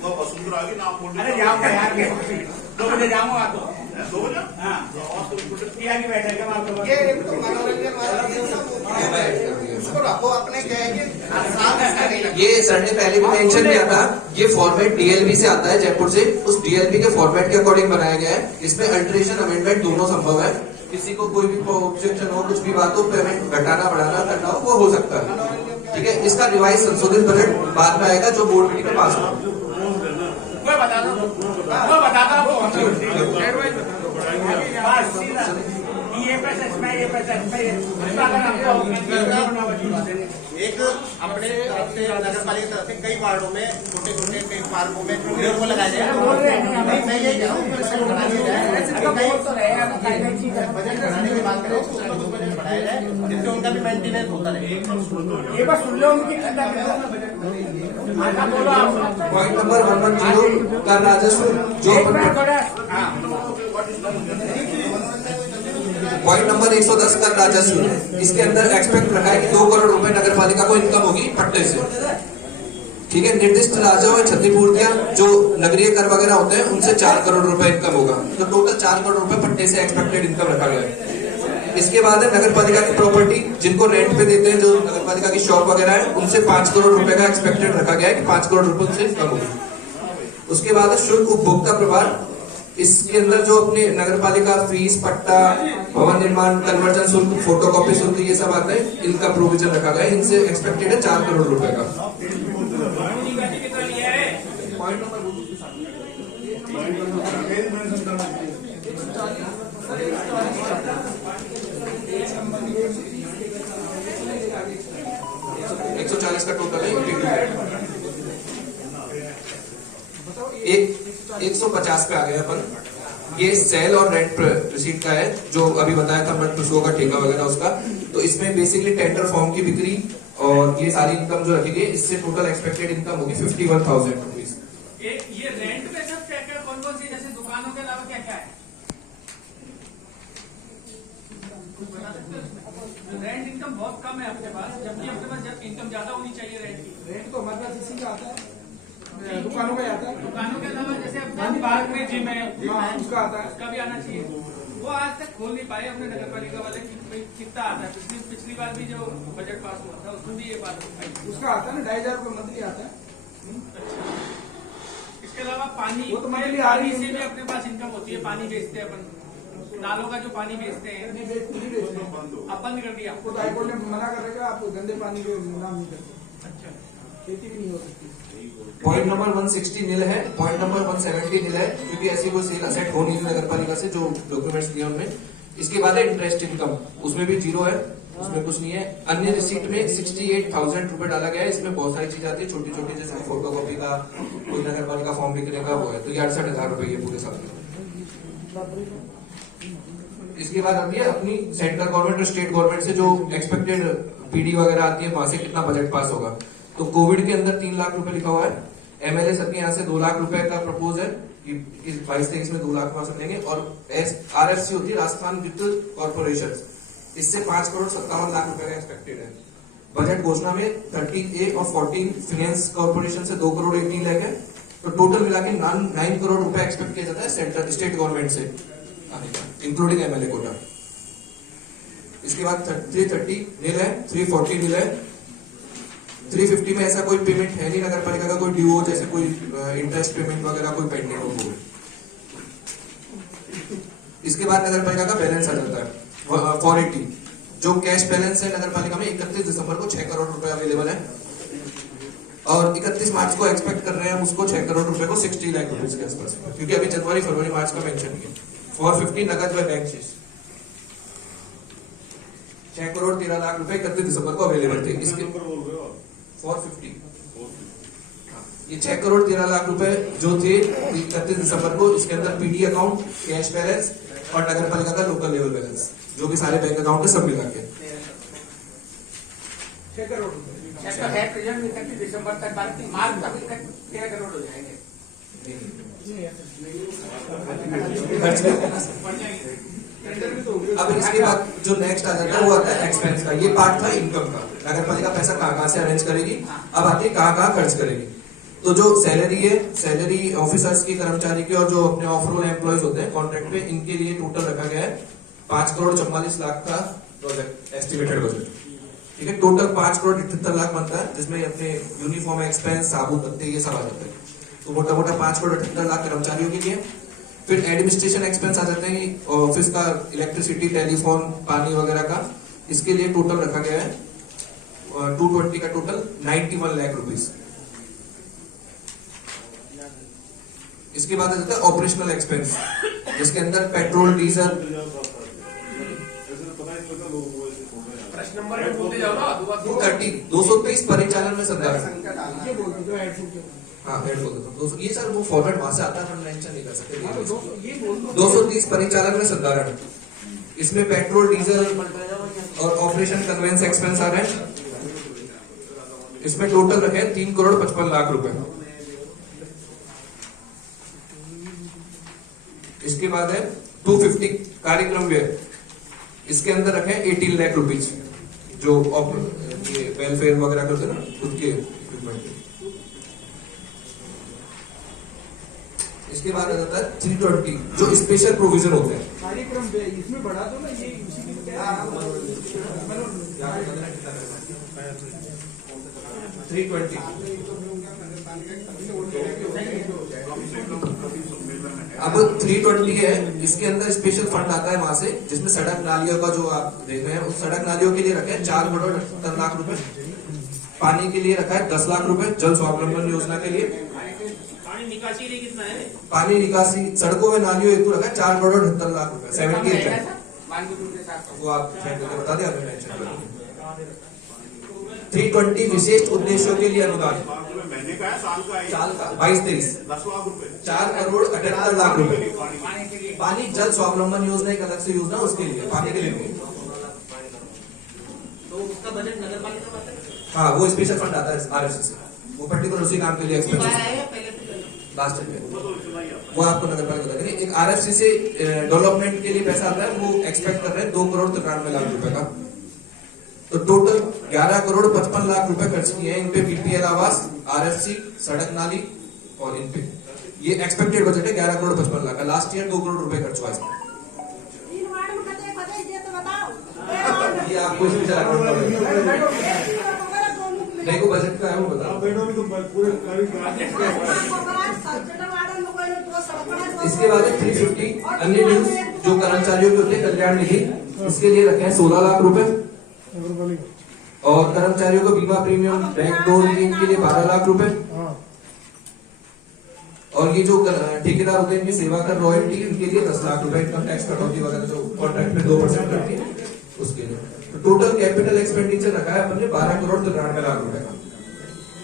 वसुंधरा आगे नाम बोल अरे जाऊंगा यार, 2 बजे जाऊंगा तो 2 बजे। हाँ, बैठेगा ये तो मनोरंजन वाला उसको रखो अपने क्या है कि साफ इसका नहीं रखो। ये सर ने पहले भी मेंशन किया था, ये फॉर्मेट डीएलबी से आता है जयपुर से, उस डीएलबी के फॉर्मेट के अकॉर्डिंग बनाया गया है। इसमें अल्टरेशन अमेंडमेंट दोनों संभव है। किसी को कोई भी ऑब्जेक्शन हो, कुछ भी बात हो, पेमेंट घटाना बढ़ाना करना हो, वो हो सकता है। ठीक है, इसका रिवाइज संशोधित बजट बाद में आएगा जो बोर्ड मीटिंग में पास होगा। एक अपने तरफ से नगर पालिका तरफ से कई वार्डों में छोटे छोटे कई पार्कों में पेड़ को लगाया जाए। मैं ये कह रहा हूँ बजट बढ़ाने की बात करें तो उसमें कुछ बजट बढ़ाया जाए जिससे उनका भी मेंटेनेंस होता रहे। ये बस सुन लो उनकी पॉइंट नंबर 110 का राजस्व जो पॉइंट नंबर 110 का राजस्व, इसके अंदर एक्सपेक्ट रखा है कि 2 करोड़ रुपए नगर पालिका को इनकम होगी पट्टे से। ठीक है, निर्दिष्ट राजस्व और क्षतिपूर्तियां जो नगरीय कर वगैरह होते हैं उनसे 4 करोड़ रुपए इनकम होगा। तो टोटल 4 करोड़ रुपए पट्टे से एक्सपेक्टेड इनकम रखा गया है। इसके बाद है नगर पालिका की प्रॉपर्टी जिनको रेंट पे देते हैं, जो नगर पालिका की शॉप वगैरह है, उनसे 5 करोड़ रुपए का एक्सपेक्टेड रखा गया है कि 5 करोड़ रुपए उनसे इनकम होगी। उसके बाद है शुल्क उपभोक्ता प्रभार, इसके अंदर जो अपने नगर पालिका फीस, पट्टा, भवन निर्माण, कन्वर्जन शुल्क, फोटोकॉपी शुल्क, ये सब आते हैं, इनका प्रोविजन रखा गया है। इनसे एक्सपेक्टेड है 4 करोड़ रुपए का। एक 140 का टोटल है। 150 पे आ गए अपन। ये सेल और रेंट रिसीट का है, जो अभी बताया था मृत पशुओं का ठेका वगैरह उसका। तो इसमें बेसिकली टेंडर फॉर्म की बिक्री और ये सारी इनकम जो रखी गई, इससे टोटल एक्सपेक्टेड इनकम होगी 51,000 रुपीज। ये रेंट में सब क्या क्या कौन कौन सी, जैसे दुकानों के अलावा क्या क्या है? रेंट इनकम बहुत कम है आपके पास, जबकि आपके पास जब इनकम ज्यादा होनी चाहिए रेंट की। रेंट तो हमारे पास इसी का आता है, दुकानों का आता है। दुकानों के अलावा जैसे अब पार्क में जिम है, उसका आता है, उसका भी आना चाहिए। वो आज तक खोल नहीं पाए अपने नगर पालिका वाले कि भाई कितना आता है। पिछली बार भी जो बजट पास हुआ था उसमें भी ये बात आई। उसका आता है ना 2,500 रुपये मंथली आता है। इसके अलावा पानी, वो तो मंथली आ रही है, से भी अपने पास इनकम होती है। पानी बेचते हैं अपन, नालों का जो पानी बेचते हैं, अब बंद कर दिया। वो तो हाईकोर्ट ने मना कर रखा, आप गंदे पानी के नाम नहीं करते। अच्छा, खेती भी नहीं हो सकती। पॉइंट नंबर 160 नील है, पॉइंट नंबर 170 नील है, क्योंकि ऐसी कोई सेल असेट हो नहीं रही नगर पालिका से जो डॉक्यूमेंट्स दिए उनमें। इसके बाद है इंटरेस्ट इनकम, उसमें भी 0 है, उसमें कुछ नहीं है। अन्य रिसीट में 68,000 रुपए डाला गया है। इसमें बहुत सारी चीज आती है छोटी छोटी, जैसे फोटो कॉपी का, कोई नगर पालिका फॉर्म लिखने का, वो है। तो ये 68,000 रुपए पूरे साल में। इसके बाद आती है अपनी सेंट्रल गवर्नमेंट और स्टेट गवर्नमेंट से जो एक्सपेक्टेड पीडी वगैरह आती है, वहां से कितना बजट पास होगा। तो कोविड के अंदर 3 लाख रुपए लिखा हुआ है। एमएलए सबके यहाँ से 2 लाख रुपए का प्रपोज है कि इस 22-23 में 2 लाख पास देंगे। और आरएफसी होती है राजस्थान वित्त कॉर्पोरेशन, इससे 5 करोड़ 57 लाख रुपए का एक्सपेक्टेड है। बजट घोषणा में 30A और 14 फाइनेंस कॉर्पोरेशन से 2 करोड़ 18 लाख है। तो टोटल मिला के 9 करोड़ रुपए एक्सपेक्ट किया जाता है सेंट्रल स्टेट गवर्नमेंट से, इंक्लूडिंग एमएलए कोटा। इसके बाद 330 नील है, 340 नील है, 350 में ऐसा कोई पेमेंट है नहीं नगर पालिका का, कोई ड्यू हो, जैसे कोई इंटरेस्ट पेमेंट वगैरह कोई पेंडिंग हो। इसके बाद नगर पालिका का बैलेंस आ जाता है 480, जो कैश बैलेंस है नगर पालिका में 31 दिसंबर को 6 करोड़ रुपए अवेलेबल है। और 31 मार्च को एक्सपेक्ट कर रहे हैं हम उसको 6 करोड़ रुपए को 60 लाख रुपए के आसपास, क्योंकि अभी जनवरी फरवरी मार्च का मेंशन नहीं है। 450 नकद व बैंक शेष 6 करोड़ 13 लाख रुपए 31 दिसंबर को अवेलेबल थे। इसके 450 ये 6 करोड़ 13 लाख रुपए जो थे 31 दिसंबर को, इसके अंदर पीडी अकाउंट, कैश बैलेंस और नगर पालिका का लोकल लेवल बैलेंस, जो भी सारे बैंक अकाउंट है सब मिला के 6 करोड़ रुपए दिसंबर तक, मार्च तक 13 करोड़ हो जाएंगे। अब इसके बाद जो नेक्स्ट आ जाता है वो आता है एक्सपेंस का। ये पार्ट था इनकम का, नगर पालिका पैसा कहाँ से अरेंज करेगी। अब आती है कहाँ खर्च करेगी। तो जो सैलरी है, सैलरी ऑफिसर्स की, कर्मचारी की, और जो अपने ऑफ रोल एम्प्लॉयज होते हैं कॉन्ट्रैक्ट पे, इनके लिए टोटल रखा गया है 5 करोड़ 44 लाख का प्रोजेक्ट एस्टिमेटेड बजट। ठीक है। टोटल 5 करोड़ 78 लाख बनता है, जिसमें अपने यूनिफॉर्म एक्सपेंस, साबुन, पत्ते, ये सब आ जाते हैं। तो मोटा मोटा 5 करोड़ 78 लाख कर्मचारियों के लिए। फिर एडमिनिस्ट्रेशन एक्सपेंस आ जाते हैं, ऑफिस का इलेक्ट्रिसिटी, टेलीफोन, पानी वगैरह का। इसके लिए टोटल रखा गया है 220 का टोटल 91 लाख रुपीस। इसके बाद आ जाता है ऑपरेशनल एक्सपेंस, जिसके अंदर पेट्रोल, डीजल, प्रश्न नंबर पे बोलते जाओ ना, 230 परिचालन में संधारण। हाँ, हेड बोल देता हूँ। ये सर वो फॉर्मेट वहां से आता है, हम मेंशन नहीं कर सकते। 230 परिचालन में संधारण, इसमें पेट्रोल, डीजल और ऑपरेशन कन्वेंस एक्सपेंस आ रहे हैं। इसमें टोटल रखे 3 करोड़ 55 लाख रुपए। इसके बाद है 250 कार्यक्रम व्यय, इसके अंदर रखे 18 लाख रुपीज, जो वेलफेयर वगैरह करते हैं ना, उनके इक्विपमेंट। इसके बाद आ जाता है 320, जो स्पेशल प्रोविजन होते हैं। कार्यक्रम पे इसमें बढ़ा दो ना, ये उसी की क्या 320। अब 320 है, इसके अंदर स्पेशल फंड आता है वहां से, जिसमें सड़क नालियों का जो आप देख रहे हैं, उस सड़क नालियों के लिए रखे हैं 4 करोड़ 78 लाख रुपए। पानी के लिए रखा है 10 लाख रुपए, जल स्वावलंबन योजना के लिए। पानी निकासी के लिए कितना है? पानी निकासी सड़कों में नालियों हेतु रखा है 4 करोड़ 78 लाख रुपए, 78 है। वो आप बता दें, आपने टेंशन करें। 320 विशेष उद्देश्यों के लिए अनुदान, महीने का है, साल का है? साल का 22-23 10 लाख रुपए, 4 करोड़ 78 लाख रुपए। पानी जल स्वावलंबन योजना एक अलग से योजना, उसके लिए पानी के लिए नहीं। तो उसका बजट नगर पालिका में आता है? हाँ, वो स्पेशल फंड आता है आरएफसी से, वो पर्टिकुलर उसी काम के लिए एक्सपेंस लास्ट टाइम वो आपको नगर पालिका बताएंगे। एक आरएफसी से डेवलपमेंट के लिए पैसा आता है, वो एक्सपेक्ट कर रहे हैं 2 करोड़ 93 लाख रुपए का। तो टोटल 11 करोड़ 55 लाख रुपए खर्च किए हैं इन पे, बीपीएल आवास, आरएफसी, सड़क नाली और इन पे। ये एक्सपेक्टेड बजट है 11 करोड़ 55 लाख का। लास्ट ईयर 2 करोड़ रुपए खर्च हुआ इसमें। ये आपको इसमें देखो बजट का है, वो बताओ। इसके बाद है 350 अन्य न्यूज, जो कर्मचारियों के होते हैं कल्याण निधि, इसके लिए रखे हैं 16 लाख रुपए। और कर्मचारियों को बीमा प्रीमियम, बैंक डोर लीन के लिए 12 लाख रुपए। और ये जो ठेकेदार होते हैं इनकी सेवा कर रॉयल्टी, इनके लिए 10 लाख रुपए। इनकम टैक्स कटौती वगैरह जो कॉन्ट्रैक्ट में 2% करती है, उसके लिए। तो टोटल कैपिटल एक्सपेंडिचर रखा है अपने 12 करोड़ 93 लाख रुपए का।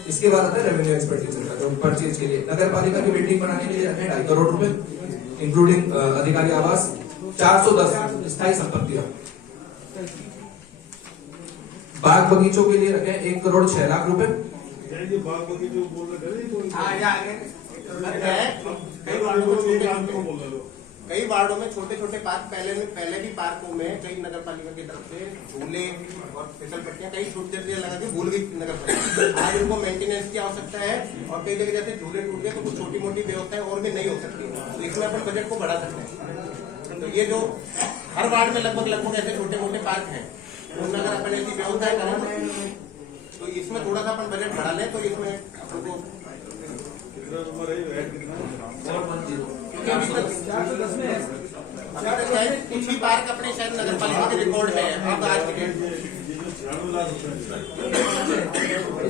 इसके बाद आता है रेवेन्यू एक्सपेंडिचर का, जो परचेज के लिए नगर पालिका की बिल्डिंग बनाने के लिए रखे 2.5 करोड़ रुपए, इंक्लूडिंग अधिकारी आवास। 410 स्थायी संपत्तियां। बाग बगीचों के लिए रखे 1 करोड़ 6 लाख रुपए। कई वार्डों में छोटे छोटे पार्क पहले भी पार्कों में कई नगर पालिका की तरफ से झूले और फिसल पट्टियां कई छोटी लगा के भूल गई नगर पालिका। आज उनको मेंटेनेंस की आवश्यकता है, और कई जगह जैसे झूले टूट गए तो कुछ छोटी मोटी व्यवस्थाएं और भी नहीं हो सकती, तो इसमें अपन बजट को बढ़ा सकते हैं। तो ये जो हर वार्ड में लगभग ऐसे छोटे मोटे पार्क है, उनमें अगर अपन ऐसी व्यवस्थाएं करें तो इसमें थोड़ा सा अपन बजट बढ़ा लें, तो इसमें अपन को 410 में है। कुछ ही पार्क अपने शायद नगर पालिका के रिकॉर्ड में है। अब आज के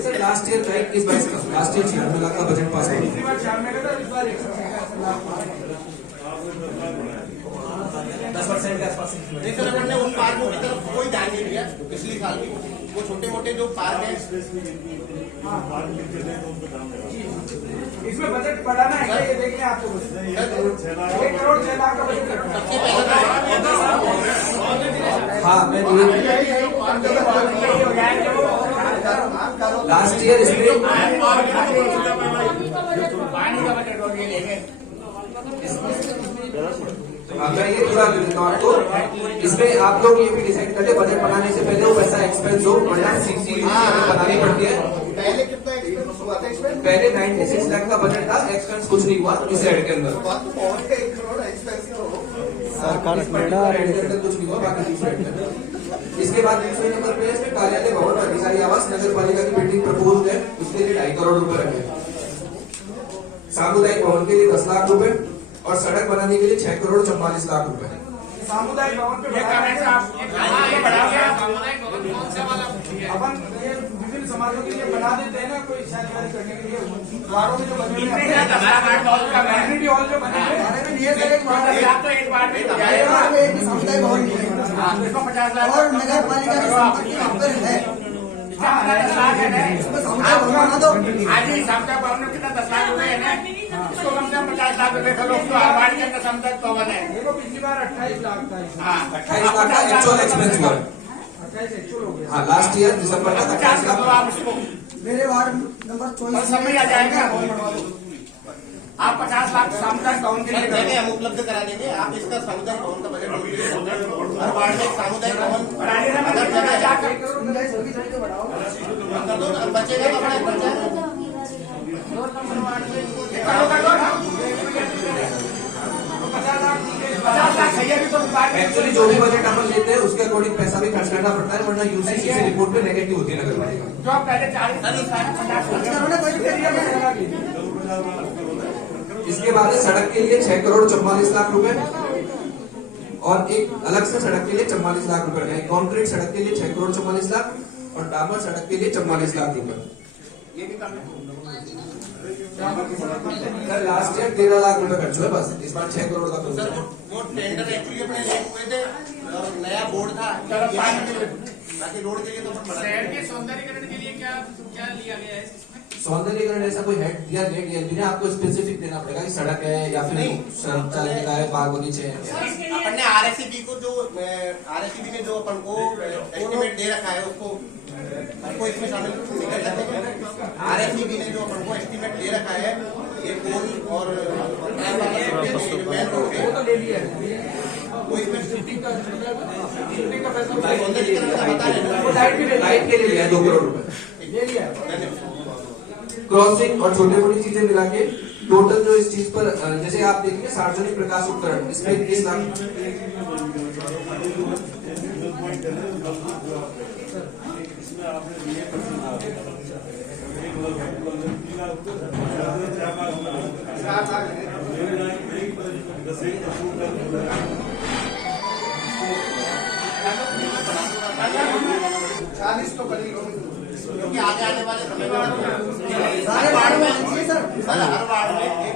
सर लास्ट ईयर का 21-22 का, लास्ट ईयर 96 लाख का बजट पास हुआ। पिछली बार 96 का था, इस बार 166 लाख। 10% के आसपास। सर अपन ने उन पार्कों की तरफ कोई ध्यान नहीं दिया पिछली साल भी। वो छोटे मोटे जो पार्क है इसमें बजट बढ़ाना है, ये देख लें आपको। 1 करोड़ 6 लाख का बजट सबसे पहले हाँ, मैं लास्ट ईयर इसमें मैं ये पूरा देता हूँ आपको। इसमें आप लोग ये भी डिसाइड करते बजट बनाने से पहले वो पैसा एक्सपेंस हो, वरना सीसी बनानी पड़ती है। पहले कितना एक्सपेंस हुआ था इसमें? पहले 96 लाख का बजट था, एक्सपेंस कुछ नहीं हुआ इस एड के अंदर। बहुत 1 करोड़ एक्सपेंस सरकार इस पर्टिकुलर एड के अंदर कुछ नहीं हुआ, बाकी दूसरे एड के अंदर इसके बाद दूसरे नंबर पे है कार्यालय भवन अधिकारी आवास नगर पालिका की बिल्डिंग प्रपोज है, उसके लिए 2.5 करोड़ रुपए रखे। सामुदायिक भवन के लिए 10 लाख रुपए और सड़क बनाने के लिए 6 करोड़ 44 लाख रुपए। सामुदायिक भवन पे अपन ये विभिन्न समाजों के लिए बना देते हैं ना, कोई शादी करने के लिए द्वारों में जो बने हुए कम्युनिटी हॉल जो बने हुए सामुदायिक भवन और नगर पालिका की संपत्ति वहाँ पर है, सामुदायिक भवन बना दो। आज ही सामुदायिक भवन में कितना 10 लाख रुपए है ना, इसको कम से कम 50 लाख रुपए करो, उसको हमारे के अंदर सामुदायिक भवन है। देखो पिछली बार 28 लाख था, 28 लाख का एक्चुअल एक्सपेंस हुआ है। 28 एक्चुअल हो गया। हाँ, लास्ट ईयर दिसंबर तक 50 28 लाख आप उसको मेरे वार्ड नंबर 24 समय आ जाएगा। आप 50 लाख सामुदायिक भवन के लिए पहले हम उपलब्ध करा देंगे। आप इसका सामुदायिक भवन का बजट हर वार्ड में सामुदायिक भवन अगर जगह जाकर कर दो ना, बचेगा तो बड़ा बचा है। एक्चुअली जो भी बजट अपन लेते हैं उसके अकॉर्डिंग पैसा भी खर्च करना पड़ता है, वरना यूसीसी से रिपोर्ट में नेगेटिव होती है नगर पालिका। जो आप पहले 40 इसके बाद है सड़क के लिए 6 करोड़ 44 लाख रुपए और एक अलग से सड़क के लिए 44 लाख रुपए रखे। कॉन्क्रीट सड़क के लिए 6 करोड़ 44 लाख और डामर सड़क के लिए 44 लाख रुपए। लास्ट ईयर 13 लाख रुपए खर्च हुए, बस इस बार 6 करोड़ का तो सर वो टेंडर एक्चुअली अपने ले हुए थे और नया बोर्ड था बाकी रोड के लिए तो शहर के सौंदर्यीकरण के लिए क्या क्या लिया गया है इसमें? सौंदर्यीकरण ऐसा कोई हेड या रेट या बिना आपको स्पेसिफिक देना पड़ेगा कि सड़क है या फिर शौचालय है, बाग बगीचे हैं। अपन ने आरएससीबी को जो आरएससीबी ने जो अपन को एस्टीमेट दे रखा है उसको इसमें शामिल कर सकते हैं। आरएससीबी ने जो अपन को एस्टीमेट दे रखा है ये पोल और मेन रोड है वो तो ले लिया वो इसमें शूटिंग का पैसा सौंदर्यीकरण का बता रहे हैं। वो लाइट के लिए लिया है 2 करोड़ रुपए। ले लिया। क्रॉसिंग और छोटे मोटी चीजें मिला के टोटल जो इस चीज पर जैसे आप देखेंगे सार्वजनिक प्रकाश उपकरण इसमें 30 लाख। 40 तो बनी क्योंकि आने वाले समय में हर वार्ड में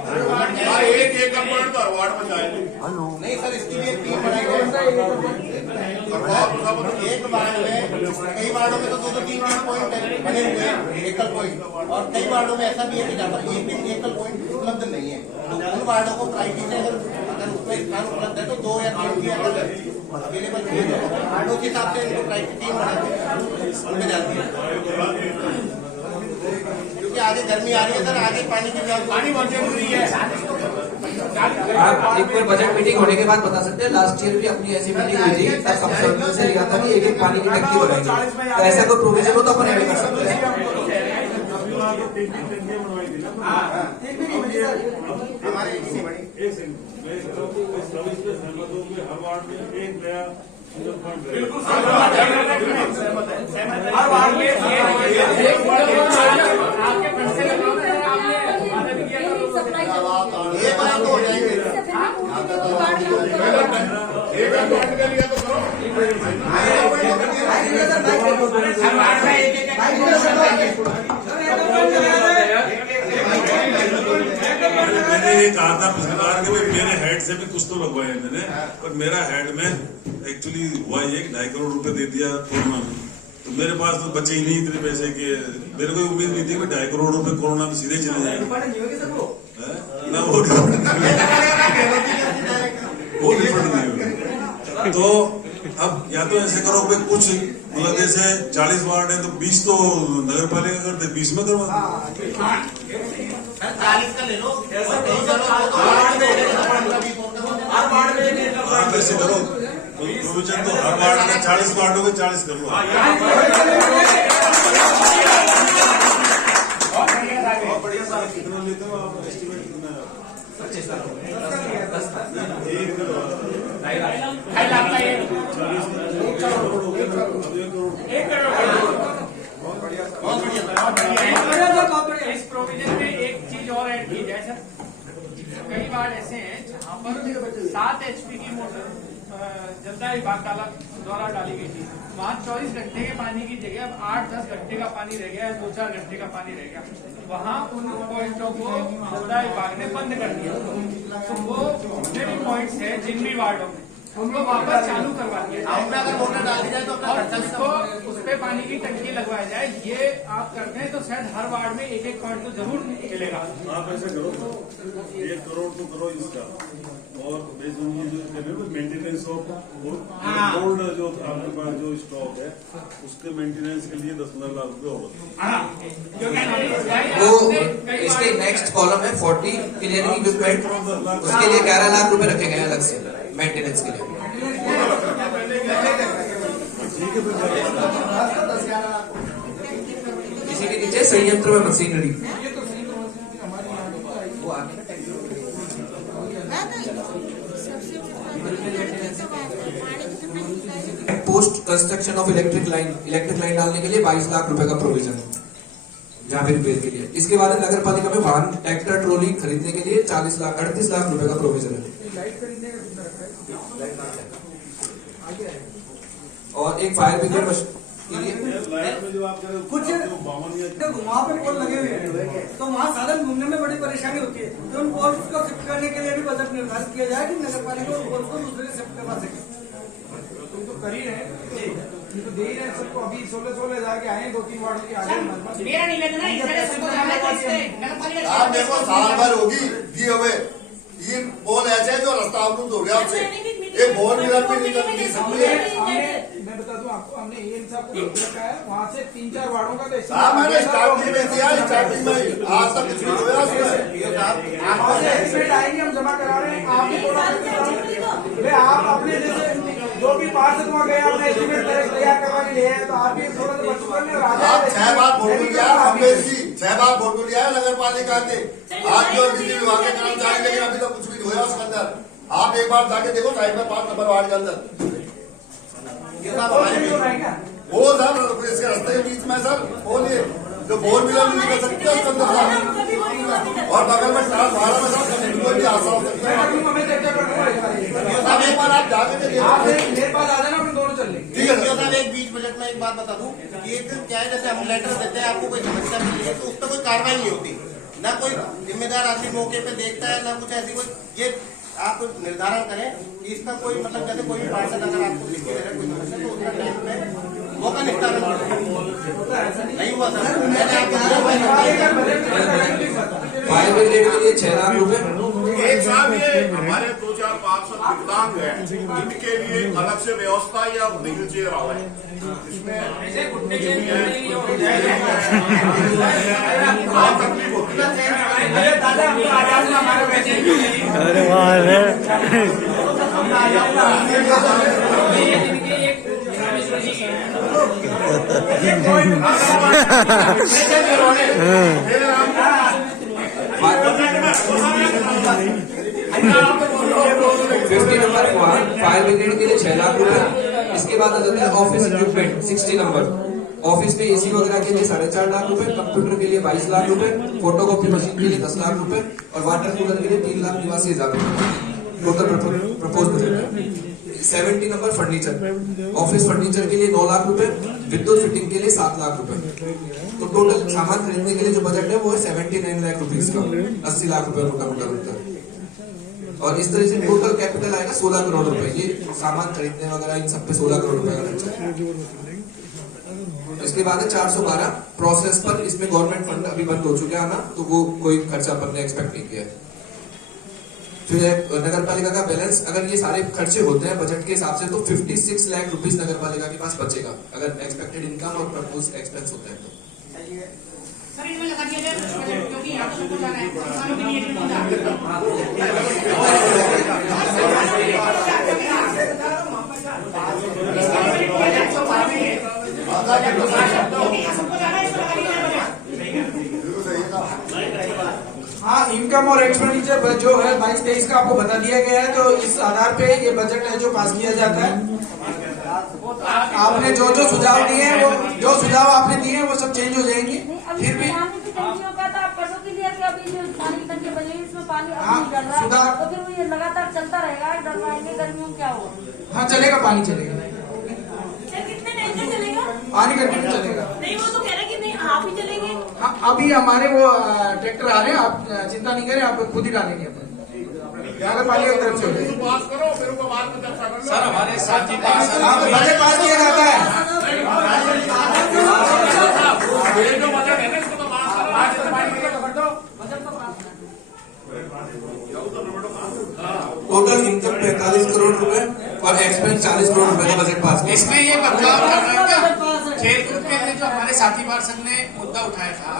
हर वार्ड में एक कंपोनेंट तो हर वार्ड में जाएंगे। नहीं सर इसके लिए टीम बनाई गई एक वार्ड में कई वार्डों में तो 2-3 पॉइंट बने हुए हैं एकल पॉइंट और कई वार्डों में ऐसा भी है कि जहाँ पर एक एकल पॉइंट उपलब्ध नहीं है तो उन वार्डों को प्रायोरिटी से अगर उसमें स्थान उपलब्ध है तो 2 या 3 की अगर अवेलेबल है तो वार्डों के हिसाब से इनको प्रायोरिटी टीम बना के उनमें डालती है क्योंकि आगे गर्मी आ रही है सर आगे पानी की पानी बहुत जरूरी है। आप एक बार बजट मीटिंग होने के बाद बता सकते हैं। लास्ट ईयर भी अपनी ऐसी मीटिंग हुई थी तब कंसल्टेंट से लिखा था कि एक पानी की टंकी बनाएंगे, तो ऐसा कोई प्रोविजन हो तो अपन ऐड कर सकते हैं। हमारे इसी बड़ी हर वार्ड में एक बार तो हो जाएंगे मैंने ये कहा था पिछली बार कि भाई मेरे हेड से भी कुछ तो लगवाए मैंने, पर मेरा हेड में एक्चुअली हुआ ये 2.5 करोड़ रुपए दे दिया कोरोना में, तो मेरे पास तो बचे ही नहीं इतने पैसे के। मेरे को उम्मीद नहीं थी कि 2.5 करोड़ रुपए कोरोना में सीधे चले जाएंगे ना, वो रिफंड नहीं हुआ। तो अब या तो ऐसे करो कि कुछ मतलब जैसे 40 वार्ड है तो 20 तो नगर पालिका करते 20 में करवा 40 का ले लो आप ऐसे करो प्रोविजन तो हर वार्ड में 40 वार्डों में 40 करो। बढ़िया सारा कितना लेते हो आप एस्टिमेट कितना है? 25 लाख। एक 2.5 लाख का इस प्रोविजन में एक चीज और ऐड की जाए सर। कई बार ऐसे हैं जहाँ पर 7 HP की मोटर जलदाय विभाग द्वारा डाली गई थी, वहाँ 24 घंटे के पानी की जगह अब 8-10 घंटे का पानी रह गया है, 2-4 घंटे का पानी रह गया। वहाँ उन पॉइंटों को जलदाय विभाग ने बंद कर दिया। तो वो जितने भी पॉइंट्स है जिन भी वार्डों में उनको वापस चालू करवा दिया अगर मोटर डाल दी जाए तो और उसको उस पे पानी की टंकी लगवाया जाए। ये आप करते हैं तो शायद हर वार्ड में एक पॉइंट तो जरूर मिलेगा। आप ऐसा करो तो 1 करोड़ तो करो इसका, और मेंटेनेंस ऑफ ओल्ड जो आपके पास जो स्टॉक है उसके मेंटेनेंस के लिए 10-15 लाख रुपए होगा। वो इसके नेक्स्ट कॉलम है 40 क्लियरिंग इक्विपमेंट, उसके लिए 11 लाख रुपए रखे गए अलग से मेंटेनेंस के लिए। इसी के नीचे संयंत्र में machinery, post construction of electric line डालने के लिए 22 लाख रुपए का प्रोविजन है जहाँ पे रिपेयर के लिए। इसके बाद नगर पालिका में वाहन ट्रैक्टर ट्रॉली खरीदने के लिए 38 लाख रुपए का प्रोविजन है। और एक फायर ब्रिगेड के लिए कुछ वहाँ पे पोल लगे हुए हैं तो वहाँ साधन घूमने में बड़ी परेशानी होती है, तो उन पोल को शिफ्ट करने के लिए भी बजट निर्धारित किया जाए कि नगर पालिका उन पोल को दूसरे शिफ्ट करवा सके। तुम तो कर ही रहे तो दे ही रहे सबको। अभी 16 जाके आए 2-3 वार्ड के आगे। मेरा निवेदन है इस तरह सबको जाना चाहिए नगर पालिका आप देखो साल भर होगी दिए हुए 3 पोल ऐसे जो रास्ता अवरुद्ध हो गया आपसे, एक बोल मिला भी नहीं सकते। मैं बता दूं आपको, हमने एएन साहब को भेज रखा है, वहाँ से 3-4 वार्डों का तो हाँ मैंने स्टार्टिंग में दिया, स्टार्टिंग में आज तक कुछ नहीं हुआ उसमें। एस्टिमेट आएंगे हम जमा करा रहे हैं। आप भी थोड़ा आप अपने जैसे जो भी पार्षद वहाँ गए अपने एस्टिमेट तैयार करवा के लिए हैं, तो आप भी थोड़ा सा बच्चों करने और आप 6 बार फोटो लिया अम्बेर जी, 6 बार फोटो लिया है नगर पालिका के आज भी, और बिजली विभाग के कर्मचारी, लेकिन अभी तक कुछ भी नहीं हुआ उसके अंदर। आप एक बार जाके देखो साइड में 5 नंबर वार्ड के अंदर वो सर इसके रास्ते के बीच में सर बोलिए जो बोल मिला नहीं कर सकते उसके अंदर सर, और बगल में 4-12 में सर कोई भी हादसा हो सकता है। अब एक बार आप जाके मेरे पास आ जाना, हम दोनों चल लेंगे। ठीक है सर। एक बीच बजट में एक बात बता दूं, ये क्या है जैसे हम लेटर देते हैं आपको कोई समस्या मिली है तो उस पर कोई कार्रवाई नहीं होती, ना कोई जिम्मेदार आदमी मौके पे देखता है, ना कुछ ऐसी कोई। ये आप निर्धारण करें कि इसका कोई मतलब जैसे कोई भी पार्षद अगर आपको लिख के दे रहा है कोई समस्या तो उसका टाइम पे मौका निस्तारण नहीं हुआ सर। मैंने फायर ब्रिगेड के लिए 6 लाख रुपए। एक साहब ये हमारे 2-4 पार्षद विकलांग हैं, इनके लिए अलग से व्यवस्था या व्हील चेयर आ रहा है इसमें बहुत तकलीफ होती है। अरे वाह फायर ब्रिगेड के लिए 6 लाख रुपए। इसके बाद आ जाता है ऑफिस इक्विपमेंट 60 नंबर, ऑफिस में एसी वगैरह के लिए 4.5 लाख रुपए, कंप्यूटर के लिए 22 लाख रुपए, फोटोकॉपी मशीन के लिए 10 लाख रुपए और वाटर कूलर के लिए 3,89,000 रुपए total propose budget. 70 number furniture, office furniture के लिए 9 लाख रुपए, विद्युत फिटिंग के लिए 7 लाख रुपए। तो टोटल सामान खरीदने के लिए जो बजट है वो है 79 लाख रुपीज का, 80 लाख रुपए का। और इस तरह से टोटल कैपिटल आएगा 16 करोड़ रुपए। ये सामान खरीदने वगैरह इन सब पे 16 करोड़ रुपए का खर्चा है। इसके बाद है 412 प्रोसेस पर, इसमें गवर्नमेंट फंड अभी बंद हो चुके हैं आना, तो वो कोई खर्चा अपन ने एक्सपेक्ट नहीं किया है। फिर नगर पालिका का बैलेंस, अगर ये सारे खर्चे होते हैं बजट के हिसाब से तो 56 लाख रुपीस नगर पालिका के पास बचेगा, अगर एक्सपेक्टेड इनकम और प्रपोज एक्सपेंस होते हैं तो। सर इसमें लगा दिया जाए क्योंकि यहाँ पर सबको जाना है, किसानों के लिए भी हाँ इनकम और एक्सपेंडिचर जो है 22-23 का आपको बता दिया गया है, तो इस आधार पे ये बजट है जो पास किया जाता है। आपने जो जो सुझाव दिए हैं, वो जो सुझाव आपने दिए हैं वो सब चेंज हो जाएंगे। फिर भी तो फिर वो ये लगातार चलता रहेगा, डरवाएंगे गर्मियों में क्या होगा? हाँ चलेगा, पानी चलेगा, कितने टाइम तक चलेगा? पानी कंटिन्यू चलेगा। नहीं, वो तो कह रहे कि नहीं आप ही चलेंगे। हाँ, अभी हमारे वो ट्रैक्टर आ रहे हैं, आप चिंता नहीं करें, आप खुद ही डालेंगे अपन नगर पालिका की तरफ से। पास करो फिर उनको बाद में चर्चा कर लो। सर हमारे साथी पार्षद बजट पास किया जाता है। जो बजट है ना इसको तो पास करो। आज टोटल इनकम 45 करोड़ रुपए और एक्सपेंस 40 करोड़ रुपए का बजट पास किया। इसमें ये बदलाव कर रहे हैं क्या? खेलकूद के लिए जो हमारे साथी पार्षद ने मुद्दा उठाया था,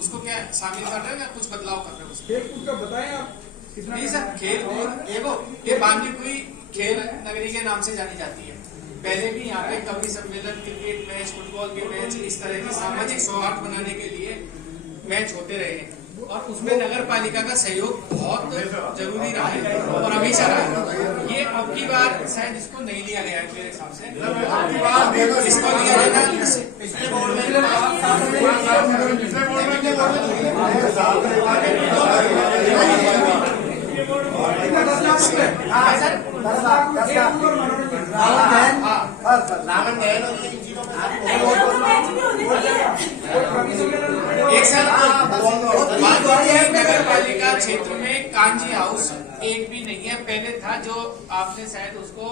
उसको क्या शामिल कर रहे हैं या कुछ बदलाव कर रहे हैं उसमें? खेलकूद का बताएं आप। नहीं सर, खेलकूद ये बांदीकुई खेल नगरी के नाम से जानी जाती है। पहले भी यहाँ पे कवि सम्मेलन, क्रिकेट मैच, फुटबॉल के मैच, इस तरह की सामाजिक सौहार्द बनाने के लिए मैच होते रहे हैं और उसमें नगर पालिका का सहयोग बहुत जरूरी रहा है और हमेशा रहा है। ये अब की बार शायद इसको नहीं लिया गया है मेरे हिसाब से, इसको लिया जाएगा पिछले बोर्ड एक सर नगर पालिका क्षेत्र में कांजी हाउस एक भी नहीं है। पहले था जो आपने शायद उसको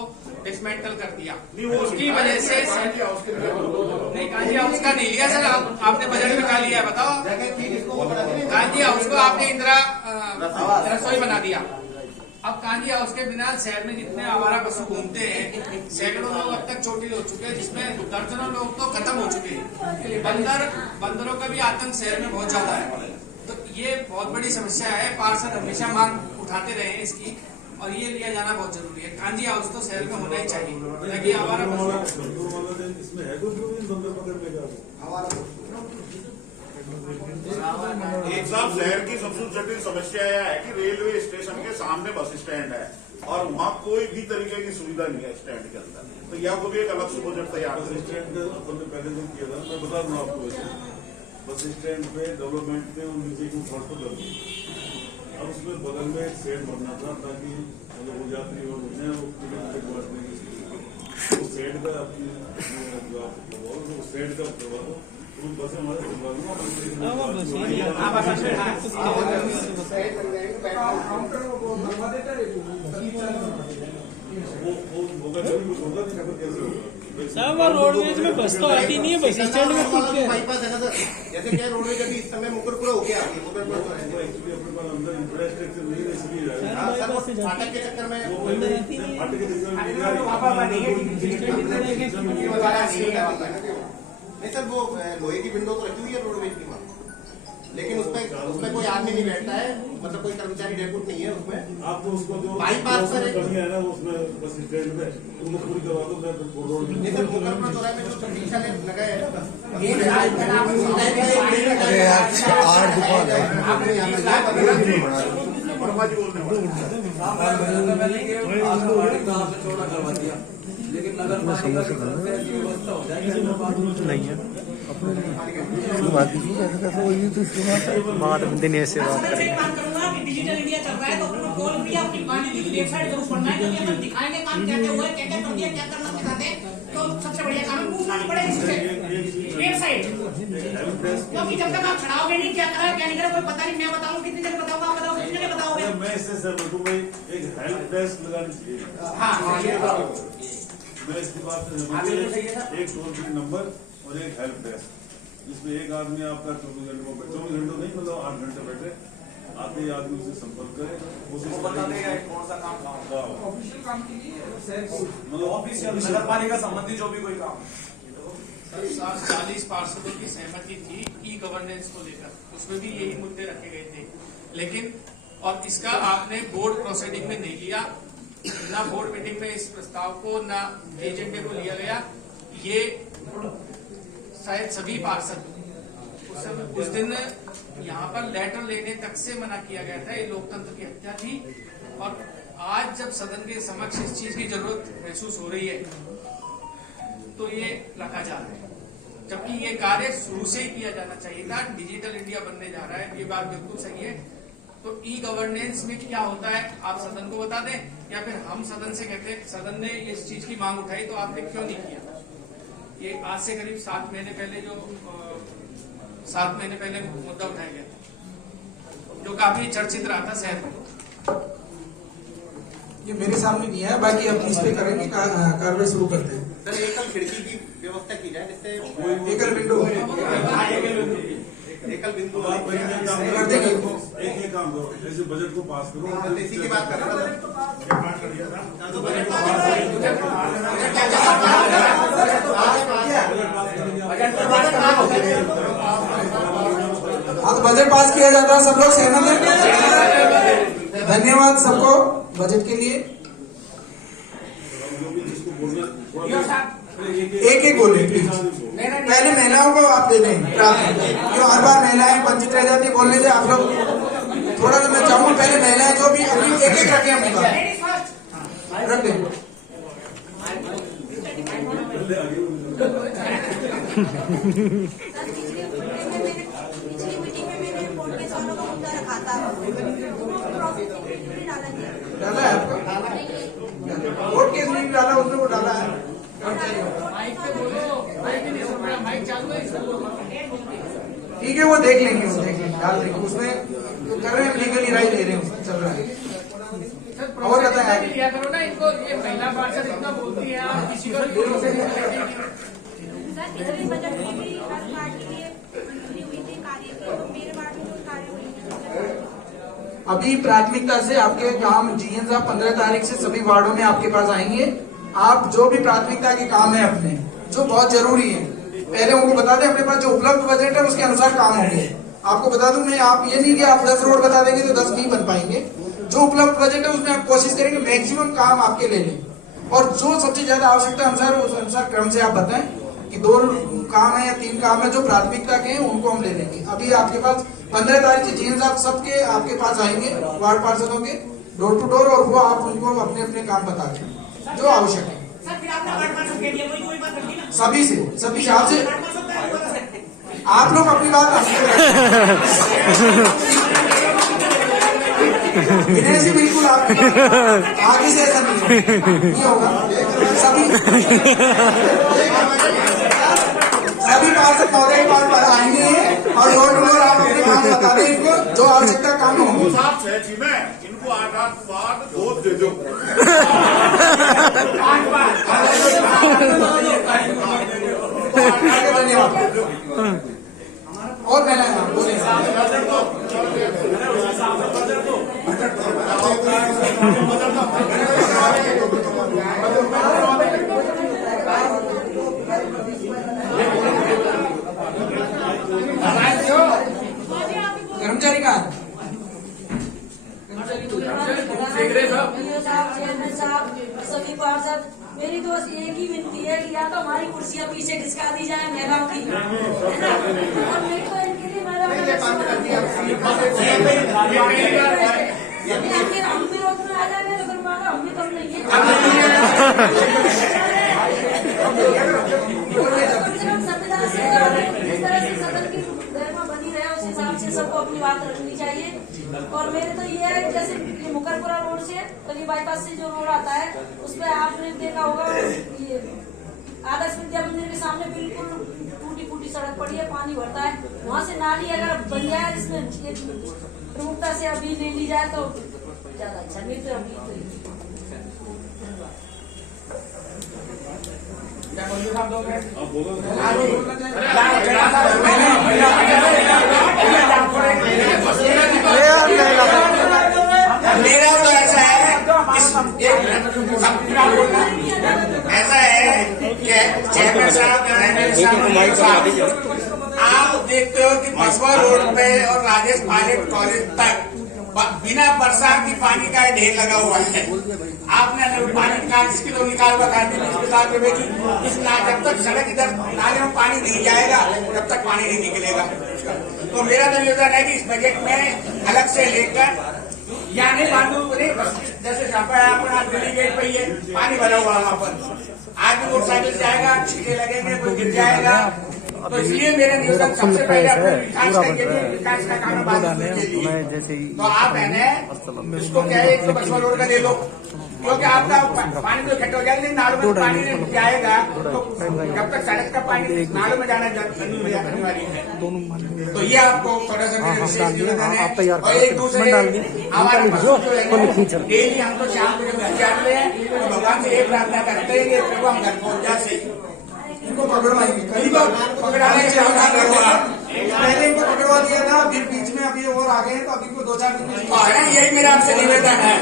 डिसमेंटल कर दिया, उसकी वजह से नहीं कांजी हाउस का नहीं लिया सर। आपने बजट में क्या लिया है बताओ? कांजी हाउस को आपने इंदिरा रसोई बना दिया। अब कांजी हाउस के बिना शहर में जितने आवारा पशु घूमते हैं, सैकड़ों लोग अब तक चोटिल हो चुके हैं, जिसमें दर्जनों लोग तो खत्म हो चुके हैं। बंदरों का भी आतंक शहर में बहुत ज्यादा है, तो ये बहुत बड़ी समस्या है। पार्षद हमेशा मांग उठाते रहे हैं इसकी और ये लिया जाना बहुत जरूरी है। कांजी हाउस तो शहर में होना ही चाहिए ताकि आवारा पशु एक साहब शहर की सबसे जटिल समस्या यह है कि रेलवे स्टेशन के सामने बस स्टैंड है और वहाँ कोई भी तरीके की सुविधा नहीं है स्टैंड के अंदर। तो यह को भी एक अलग से प्रोजेक्ट तैयार करें। स्टैंड हमने पहले जो किया था, मैं बता दूं आपको, बस स्टैंड पे डेवलपमेंट में नीचे को फर्स्ट कर दी। अब उसमें बगल में एक शेड बनना था ताकि वो यात्री और टिकट बांटने वो शेड का अपनी जो आप शेड का करवा बसें हमारे रोडवेज में बस तो आती नहीं है, बस स्टैंड में बाईपास है ना सर, जैसे क्या रोडवेज अभी इस समय मुकरपुरा होके आती है, मुकरपुरा तो है अंदर इंफ्रास्ट्रक्चर नहीं है इसलिए फाटक के चक्कर में नहीं सर, वो लोहे की विंडो तो रखी हुई है रोडवेज की वहाँ, लेकिन उसमें कोई आदमी नहीं बैठता है, मतलब कोई कर्मचारी डेपुट नहीं है उसमें। आपको उसको जो बाईपास पर है ना उसमें बस स्टैंड में उनको पूरी करवा दो। नहीं सर, मुकरपुरा चौराहे में जो प्रतीक्षा लगा है लेकिन नगर पालिका की तरफ से व्यवस्था हो जाएगी नहीं है बात दिनेश से बात मैं एक काम करूंगा कि डिजिटल इंडिया चल रहा है तो अपना कॉल भी आपकी दुकान की वेबसाइट जरूर पढ़ना है, क्योंकि अपन दिखाएंगे काम क्या क्या हुआ है, क्या क्या कर दिया, क्या करना चाहते हैं, तो सबसे बढ़िया काम है पूछना नहीं पड़ेगा इससे वेबसाइट, क्योंकि जब तक आप छड़ाओगे नहीं क्या करा क्या नहीं करा कोई पता नहीं। मैं बताऊँ कितनी जगह बताऊंगा, आप बताओ कितनी जगह बताओगे? मैं इससे सर भाई एक हेल्प डेस्क लगानी चाहिए। हाँ मैं इसकी बात एक टोल फ्री नंबर और एक हेल्प डेस्क, जिसमें एक आदमी आपका 24 घंटों नहीं मतलब 8 घंटे बैठे आते ही आदमी उससे संपर्क करे, कौन सा काम ऑफिशियल काम के लिए मतलब ऑफिशियल नगर पालिका संबंधी जो भी कोई काम। 40 पार्षदों की सहमति थी ई गवर्नेंस को लेकर, उसमें भी यही मुद्दे रखे गए थे, लेकिन और इसका आपने बोर्ड प्रोसीडिंग में नहीं लिया, ना बोर्ड मीटिंग में इस प्रस्ताव को ना एजेंडे को लिया गया। ये शायद सभी पार्षद उस दिन यहाँ पर लेटर लेने तक से मना किया गया था। ये लोकतंत्र की हत्या थी। और आज जब सदन के समक्ष इस चीज की जरूरत महसूस हो रही है तो ये रखा जा रहा है, जबकि ये कार्य शुरू से ही किया जाना चाहिए था। डिजिटल इंडिया बनने जा रहा है, ये बात बिल्कुल सही है। तो ई गवर्नेंस में क्या होता है आप सदन को बता दें, या फिर हम सदन से कहते हैं सदन ने इस चीज की मांग उठाई तो आपने क्यों नहीं किया। ये आज से करीब 7 महीने पहले मुद्दा उठाया गया था, जो काफी चर्चित रहा था शहर में। ये मेरे सामने नहीं है, बाकी अब इस पे करेंगे, कार्रवाई शुरू करते हैं। सर एकल खिड़की की व्यवस्था की जाए जिससे एकल विंडो एकल बिंदु कर देंगे। एक काम करो, जैसे बजट को पास करो, इसी की बात कर रहे हैं। हाँ, तो बजट पास किया जाता है, सब लोग सहमत हैं। धन्यवाद सबको बजट के लिए। एक बोले प्लीज। पहले महिलाओं को आप दे दें, क्यों हर बार महिलाएं वंचित रह जाती बोलने से। आप लोग थोड़ा सा मैं चाहूंगा, पहले महिलाएं जो भी अपनी एक रखें, अपनी बात रख दें। डाला है आपका वोट केस नहीं डाला, उसने वो डाला है। ठीक है, वो देख लेंगे, डाल देंगे उसमें। तो कर रहे हैं, लीगली राइट ले रहे हैं, चल रहा है। और बताया लिया करो ना इनको, ये महिला पार्षद इतना बोलती है, आप किसी को पिछले बजट में भी हर पार्टी के मंजूरी हुई थी कार्य की, तो मेरे वार्ड में कोई कार्य हुई है। अभी प्राथमिकता से आपके काम जीएन साहब 15 तारीख से सभी वार्डों में आपके पास आएंगे। आप जो भी प्राथमिकता के काम है अपने, जो बहुत जरूरी है, पहले उनको बता दें। अपने पास जो उपलब्ध बजट है उसके अनुसार काम होंगे। आपको बता दूं मैं, आप ये नहीं कि आप 10 रोड बता देंगे तो 10 नहीं बन पाएंगे। जो उपलब्ध बजट है उसमें आप कोशिश करेंगे मैक्सिमम काम आपके ले लें, और जो सबसे ज्यादा आवश्यकता अनुसार उस अनुसार क्रम से आप बताएं कि 2 काम है या 3 काम है जो प्राथमिकता के हैं, उनको हम ले लेंगे। अभी आपके पास 15 तारीख से जीएन साहब सबके आपके पास आएंगे, वार्ड पार्षदों के डोर टू डोर, और वो आप उनको अपने अपने काम बता दें जो आवश्यक है। सभी से आपसे आप लोग अपनी बात विनय जी, बिल्कुल आप आगे से ऐसा नहीं होगा। सभी पार्षद महोदय के पास आएंगे और डोर टू डोर आप अपने काम बता दें इनको, जो आवश्यकता काम हो। इनको 8 बार वोट दे दो। धन्यवाद। और मैंने कर्मचारी का चेयरमैन साहब, सभी पार्षद, मेरी तो एक ही विनती है कि या तो हमारी कुर्सियां पीछे खिसका दी जाए महिलाओं की, है ना, और नहीं तो इनके लिए हम विरोध में आ जाएंगे तो फिर मांगा हम भी कम नहीं है। कम से कम संविधान से इस तरह से सदन की गरिमा बनी रहे, उस हिसाब से सबको अपनी बात रखनी चाहिए। और मेरे तो ये है, जैसे ये मुकरपुरा रोड से तो ये बाईपास से जो रोड आता है उस पर आपने देखा होगा, ये आदर्श विद्या मंदिर के सामने बिल्कुल टूटी फूटी सड़क पड़ी है, पानी भरता है। वहाँ से नाली अगर बन जाए, इसमें प्रमुखता से अभी ले ली जाए तो ज्यादा अच्छा, नहीं तो अभी मेरा तो ऐसा है, ऐसा है कि चेयरमैन साहब, आप देखते हो कि बसवा रोड पे और राजेश पायलट कॉलेज तक बिना बरसात की पानी का ढेर लगा हुआ है। आपने पानी 40 किलो निकाल हुआ 50 रुपए की जब तक सड़क इधर नाले में पानी नहीं जाएगा तब तक पानी नहीं निकलेगा। तो मेरा तो निवेदन है कि इस बजट में अलग से लेकर यानी बांधू जैसे अपना दिल्ली गेट पे ये पानी भरा हुआ वहां पर आज भी मोटरसाइकिल जाएगा, छींटे लगेंगे, कोई गिर जाएगा। तो इसलिए मेरा निवेदन सबसे पहले अपने विकास का काम बात के लिए तो आप है इसको क्या है 155 रोड का ले लो, क्योंकि आपका पानी तो इकट्ठा हो जाएगा लेकिन नालों में पानी नहीं जाएगा तो जब तक सड़क का पानी नालों में जाना अनिवार्य है। तो ये आपको थोड़ा सा निवेदन है। और एक दूसरे हमारे पशु जो है डेली हम तो शाम को जब घर जाते हैं तो भगवान से एक प्रार्थना करते हैं कि प्रभु हम घर पहुंच जा सके। इनको पकड़वाएंगे पकड़ाने पहले इनको पकड़वा दिया था, फिर बीच में अभी और आ गए हैं तो अभी को 2-4 दिन में यही मेरा आपसे निवेदन है।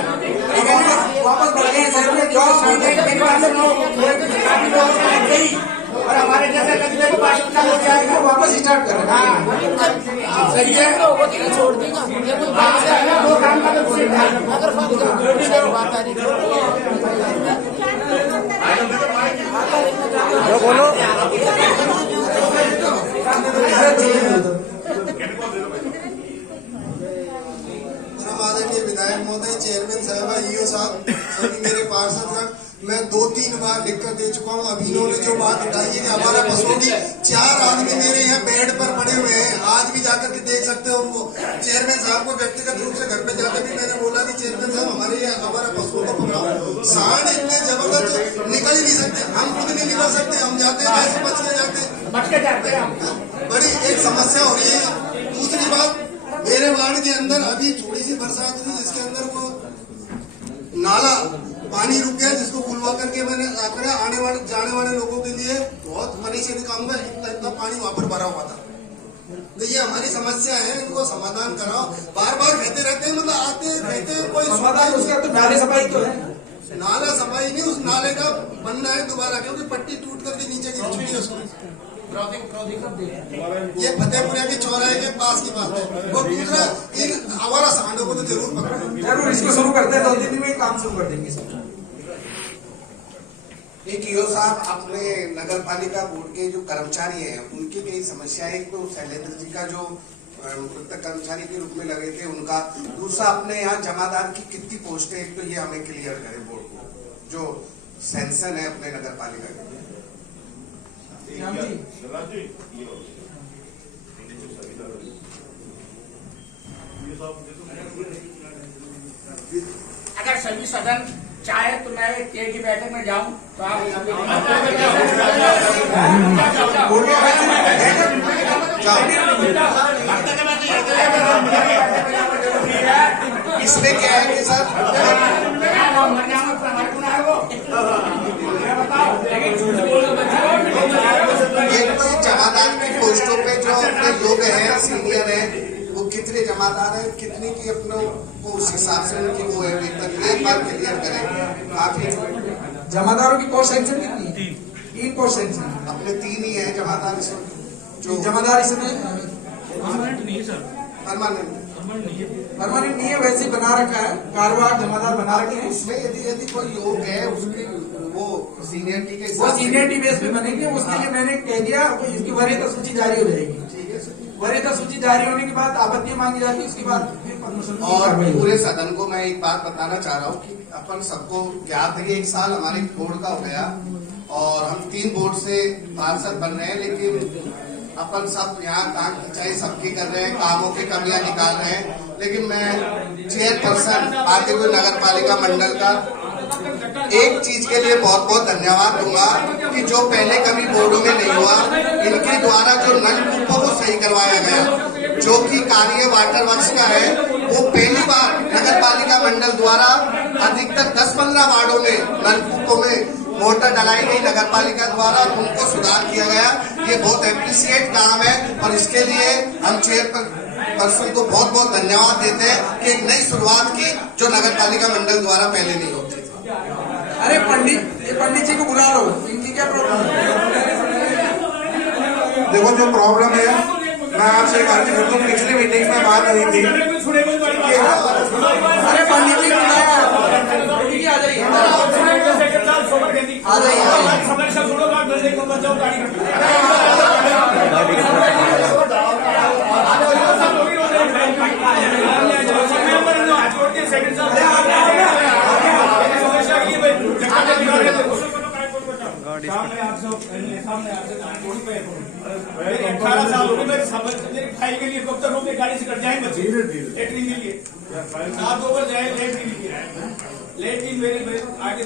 वापस बढ़ गए और हमारे जैसे कचरे को पास हो जाएगा वापस स्टार्ट कर रहे हैं। सही है छोड़ देगा वो काम का बोलो आदरणीय विधायक महोदय, चेयरमैन साहब, ईओ साहब, सभी मेरे पार्षदगण, मैं 2-3 बार लिखकर दे चुका हूँ। अभी इन्होंने जो बात बताई है हमारा पशुओं की 4 आदमी मेरे यहाँ बेड पर पड़े हुए हैं, आज भी जाकर के देख सकते हो उनको। चेयरमैन साहब को व्यक्तिगत रूप से घर पे जाकर भी मैंने बोला कि चेयरमैन साहब हमारे यहाँ हमारा पशुओं को पकड़ाओ। सांड इतने जबरदस्त निकल ही नहीं सकते, हम खुद नहीं निकल सकते, हम जाते हैं कैसे बच के जाते हैं। बड़ी एक समस्या हो रही है। दूसरी बात, मेरे वार्ड के अंदर अभी थोड़ी सी बरसात हुई जिसके अंदर वो नाला पानी रुक गया, जिसको खुलवा करके मैंने आकर आने वाले जाने वाले लोगों के लिए बहुत परेशानी काम का इतना पानी वहां पर भरा हुआ था। तो ये हमारी समस्या है, इनको समाधान कराओ। बार बार कहते रहते हैं, मतलब आते रहते हैं, कोई समाधान उसका तो नाले सफाई तो है, नाला सफाई नहीं, उस नाले का बनना है दोबारा, क्योंकि पट्टी टूट करके नीचे गिर चुकी है उसमें। ये फतेहपुरा के चौराहे के पास की बात है। और दूसरा, इन आवारा सांडों को तो जरूर पकड़ो, जरूर इसको शुरू करते हैं, 2 दिन में काम शुरू कर देंगे सब। एक ईओ साहब, अपने नगर पालिका बोर्ड के जो कर्मचारी हैं उनकी कई समस्याएं, एक तो शैलेंद्र जी का जो कर्मचारी के रूप में लगे थे उनका, दूसरा अपने यहाँ जमादार की कितनी पोस्टें, एक तो ये हमें क्लियर करें बोर्ड को, जो सेंसन है अपने नगर पालिका के। अगर सभी सदन चाहे तो मैं के की बैठक में जाऊं तो आप इसमें क्या है कि सर एक तो जमादार की पोस्टों पे जो अपने लोग हैं सीनियर हैं, वो कितने जमादार हैं, कितनी की अपनों को उस हिसाब से उनकी वो है वेतन, एक बार क्लियर करें। काफी जमादारों की पोस्ट सेंक्शन कितनी है? 3 पोस्ट सेंक्शन, अपने 3 ही है जमादार इसमें, जो जमादार इसमें परमानेंट नहीं है सर, परमानेंट परमानेंट नहीं है, वैसे बना रखा है, कारवार जमादार बना रखे हैं। उसमें यदि कोई लोग है उसकी वो सीनियरिटी के वो सीनियरिटी बेस पे बनेंगे, उसके लिए मैंने कह दिया इसकी वरीयता सूची जारी हो जाएगी। वरीयता सूची जारी होने के बाद आपत्ति मांगी जाती है, उसके बाद फिर प्रमोशन। और पूरे सदन को मैं एक बात बताना चाह रहा हूँ कि अपन सबको ज्ञात है कि 1 साल हमारे बोर्ड का हो गया और हम 3 बोर्ड से पार्षद बन रहे हैं, लेकिन अपन सब यहाँ काम खिंचाई सबकी कर रहे हैं, कामों की कमियां निकाल रहे हैं। लेकिन मैं चेयरपर्सन भारतीय नगर पालिका मंडल का एक चीज के लिए बहुत बहुत धन्यवाद दूंगा कि जो पहले कभी बोर्डों में नहीं हुआ, इनके द्वारा जो नलकूपों को सही करवाया गया, जो कि कार्य वाटर वर्क्स का है, वो पहली बार नगर पालिका मंडल द्वारा अधिकतर 10-15 वार्डों में नलकूपों में मोटर डलाई गई नगर पालिका द्वारा, उनको सुधार किया गया। ये बहुत एप्रिसिएट काम है और इसके लिए हम चेयरपर्सन को बहुत बहुत धन्यवाद देते हैं कि एक नई शुरुआत की जो नगर पालिका मंडल द्वारा पहले नहीं होती। अरे पंडित जी को बुला लो, इनकी क्या प्रॉब्लम है? देखो जो प्रॉब्लम है मैं आपसे एक अर्जी करता हूँ, पिछली मीटिंग में बात हुई थी। अरे पंडित जी आ जाइए, आ जाइए। मेरी 18 साल हो गए, मेरी समझ मेरी भाई के लिए कब तक रोके गाड़ी से कट जाए बच्चे लेटरिन के लिए 7 ओवर जाए लेटरिन मेरी आगे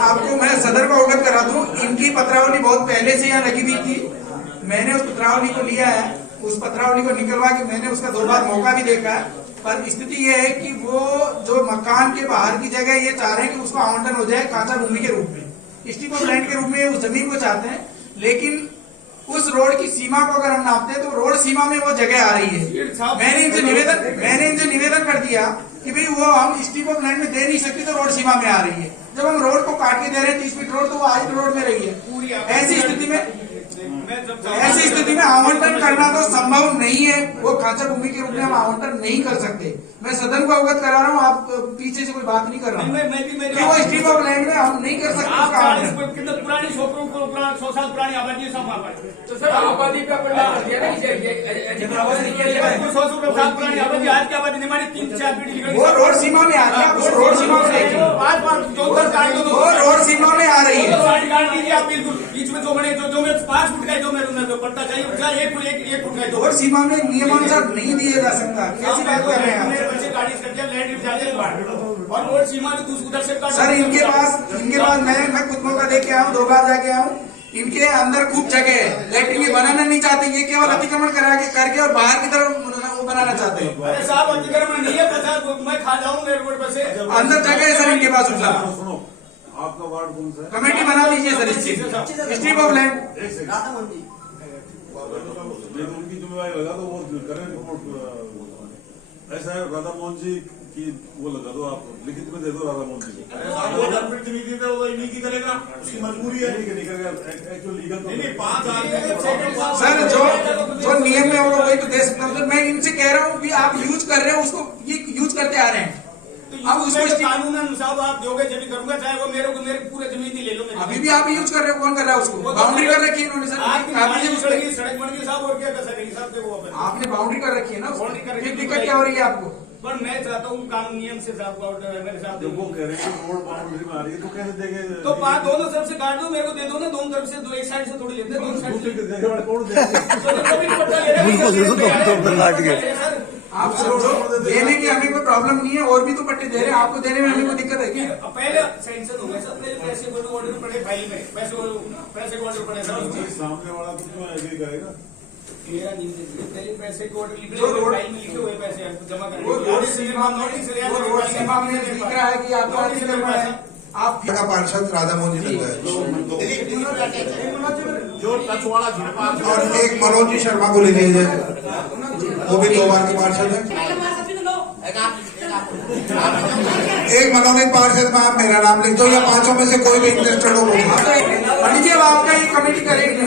आपको मैं सदर को अवगत करा दूं, इनकी पत्रावली बहुत पहले से यहाँ लगी हुई थी। मैंने उस पत्रावली को लिया है, उस पत्रावली को निकलवा के मैंने उसका 2 बार मौका भी देखा है। पर स्थिति ये है कि वो जो मकान के बाहर की जगह ये चाह रहे हैं कि उसको आवंटन हो जाए खासा भूमि के रूप में, स्ट्रिप ऑफ लैंड के रूप में उस जमीन को चाहते हैं। लेकिन उस रोड की सीमा को अगर हम नापते हैं तो रोड सीमा में वो जगह आ रही है। मैंने इनसे निवेदन कर दिया कि भाई वो हम स्ट्रिप ऑफ लैंड में दे नहीं सकती, तो रोड सीमा में आ रही है। जब हम रोड को काट के दे रहे हैं 30 फीट रोड, तो वो आज रोड में रही है। ऐसी स्थिति में आवंटन करना तो संभव नहीं है। वो खांचा भूमि के रूप में हम आवंटन नहीं कर सकते। मैं सदन को अवगत करा रहा हूँ, आप पीछे से कोई बात नहीं कर रहा हूँ। वो स्ट्रिप ऑफ लैंड में हम नहीं कर सकते उसका आवंटन। पुरानी छोकरों को 100 साल पुरानी आबादी है, सब वहाँ पर। तो सर आबादी पे अपन बात करते हैं ना, 100 साल पुरानी आबादी, आज की आबादी हमारी 3-4 पीढ़ी निकल वो रोड सीमा में आ रही है। वो रोड सीमा में वो रोड सीमा में आ रही है। गाड़ी दीजिए आप, बिल्कुल बीच में जो बने जो मैं 5 फुट का जो मेरे जो पट्टा चाहिए 1 फुट का जो रोड सीमा में नियमानुसार नहीं दिया जा सकता। कैसी बात कर रहे हैं आप? मेरे बच्चे गाड़ी से लैंड जाते और रोड सीमा में उधर से सर इनके पास मैं खुद मौका दे के आया हूँ, 2 बार जाके आया हूँ। इनके अंदर खूब जगह है, लेकिन ये बनाना नहीं चाहते। ये केवल अतिक्रमण करके और बाहर की तरफ वो बनाना चाहते हैं। अरे साहब अतिक्रमण नहीं है, पता मैं खा जाऊंगा रोड पर से। अंदर जगह है सर इनके पास उपलब्ध। सुनो, आपका वार्ड कौन सा है? कमेटी बना लीजिए सर इस चीज स्ट्रिप ऑफ लैंड। उनकी जिम्मेवारी लगा दो, वो करें रिपोर्ट। ऐसा है राधा मोहन जी की वो लगा दो, आप लिखित में दे दो राधा मोहन जी को। वो जनप्रतिनिधि थे, वो इन्हीं की करेगा, उसकी मजबूरी है। एक्चुअल लीगल नहीं 5 आदमी सर जो नियम में होगा वही तो दे सकता हूँ। मैं इनसे कह रहा हूँ कि आप यूज कर रहे हो उसको, ये यूज करते आ रहे हैं। अब उसमें कानूनन साहब आप दोगे जब भी करूंगा, चाहे वो मेरे पूरे जमीन ही ले लो। अभी भी आप यूज कर रहे हो, कौन कर रहा है उसको? बाउंड्री कर रखी है इन्होंने सर। सड़क बन गई साहब, और क्या कर सकेंगे साहब के वो आपने बाउंड्री कर रखी है ना, बाउंड्री कर रखी है। दिक्कत क्या हो रही है आपको? पर मैं चाहता हूँ कानून नियम से साहब मेरे साथ वो कह रहे हैं रोड बाउंड्री में आ रही है, तो कैसे देंगे? तो दोनों तरफ से काट दो, मेरे को दे दो ना, दोनों तरफ से। दो एक साइड से थोड़ी लेते हैं, दोनों साइड से। आप देने की हमें कोई प्रॉब्लम नहीं है, और भी तो पट्टे दे रहे हैं, आपको देने में हमें कोई दिक्कत है क्या? पहले सैंक्शन हो गए सर, पहले पैसे को ऑर्डर पड़े फाइल में, पैसे को ऑर्डर पड़े सर। सामने वाला तो क्यों एग्री करेगा? मेरा नहीं पहले पैसे को ऑर्डर लिखे, फाइल में लिखे हुए पैसे जमा करें। वो रोड सीमा में दिख रहा है कि आपका अतिक्रमण है। आप का पार्षद राधा मोहन जी लग गए, जो टच वाला झिड़पा और एक मनोज जी शर्मा को ले लीजिए, वो भी 2 बार के पार्षद है। एक मनोनीत पार्षद में आप मेरा नाम लिख दो, या 5 में से कोई भी इंटरेस्टेड हो। पंडित जी अब आपका ये कमेटी करेगी।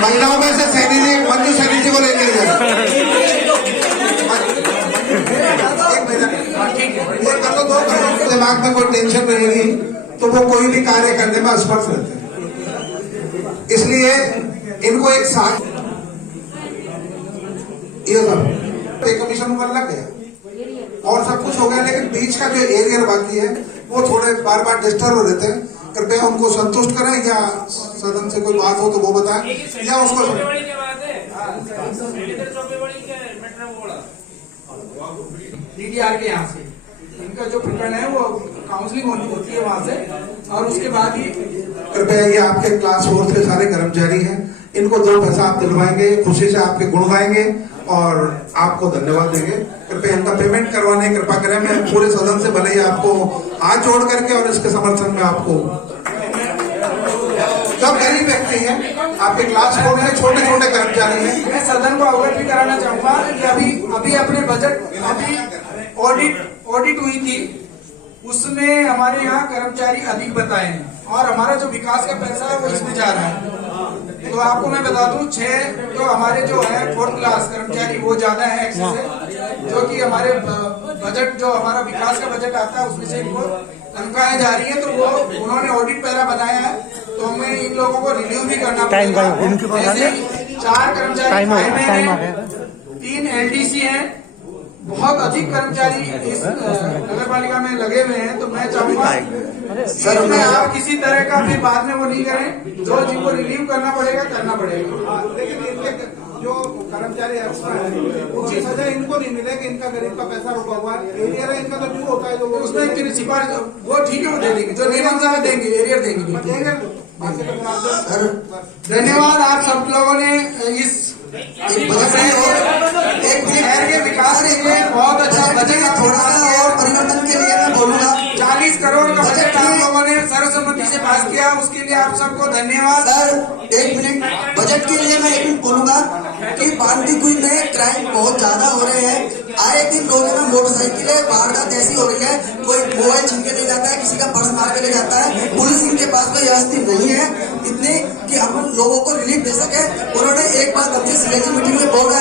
महिलाओं में से सैनी जी, मंजू सैनी जी को ले लीजिए। दिमाग में कोई टेंशन रहेगी तो वो कोई भी कार्य करने में असमर्थ रहते हैं। इसलिए इनको एक साथ ये सब पे कमीशन ऊपर लग गया और सब कुछ हो गया, लेकिन बीच का जो एरिया बाकी है वो थोड़े बार डिस्टर्ब हो रहते हैं। कृपया उनको संतुष्ट करें, या सदन से कोई बात हो तो वो बताएं, या उसको DDR के यहाँ से इनका जो प्रकरण है वो काउंसलिंग होती है वहाँ से, और उसके बाद ही कृपया ये आपके क्लास 4 के सारे कर्मचारी हैं, इनको 2 पैसा आप दिलवाएंगे, खुशी से आपके गुण गाएंगे और आपको धन्यवाद देंगे। कृपया इनका पेमेंट करवाने कृपा करें। मैं पूरे सदन से भले ही आपको हाथ जोड़ करके और इसके समर्थन में आपको, सब गरीब व्यक्ति हैं, आपके क्लास 4 में छोटे छोटे कर्मचारी हैं। मैं सदन को अवगत भी कराना चाहूंगा कि अभी अपने बजट, अभी ऑडिट हुई थी उसमें हमारे यहाँ कर्मचारी अधिक बताए हैं और हमारा जो विकास का पैसा है वो इसमें जा रहा है। तो आपको मैं बता दूं 6 तो हमारे जो है 4th क्लास कर्मचारी वो ज्यादा है एक्सेस है, जो कि हमारे बजट जो हमारा विकास का बजट आता है उसमें से इनको तनख्वाहें जा रही है। तो वो उन्होंने ऑडिट पहला बनाया है, तो हमें इन लोगों को रिव्यू भी करना पड़ेगा। ऐसे 4 कर्मचारी फायर हैं, 3 LDC हैं, बहुत अधिक कर्मचारी इस नगर पालिका में लगे हुए हैं। तो मैं चाहूंगा सर में आप किसी तरह का भी बाद में वो नहीं करें, जो जिनको रिलीव करना पड़ेगा करना पड़ेगा। लेकिन इनके जो कर्मचारी उनकी सजा इनको नहीं मिलेगी, इनका गरीब का पैसा रुका हुआ है, एरियर है इनका तो ड्यू होता है जो उसमें सिफारिश वो ठीक है वो दे देंगे, जो नियमानुसार देंगे एरियर देंगे। धन्यवाद आप सब लोगों ने इस शहर के विकास के लिए बहुत अच्छा बजट थोड़ा सा और परिवर्तन के लिए मैं बोलूंगा 40 करोड़ का बजट आप लोगों ने सर्वसम्मति से पास किया, उसके लिए आप सबको धन्यवाद। सर 1 मिनट बजट के लिए मैं 1 मिनट बोलूंगा कि बांदीकुई में क्राइम बहुत ज्यादा हो रहे हैं। आए दिन रोजाना मोटरसाइकिलें वारदात ऐसी हो रही है, कोई मोबाइल छीन के ले जाता है, किसी का पर्स मार के ले जाता है। पुलिस इनके पास कोई व्यवस्थित नहीं है इतने कि हम लोगों को रिलीफ दे सके। उन्होंने एक बात अपनी सीएजी मीटिंग में बोला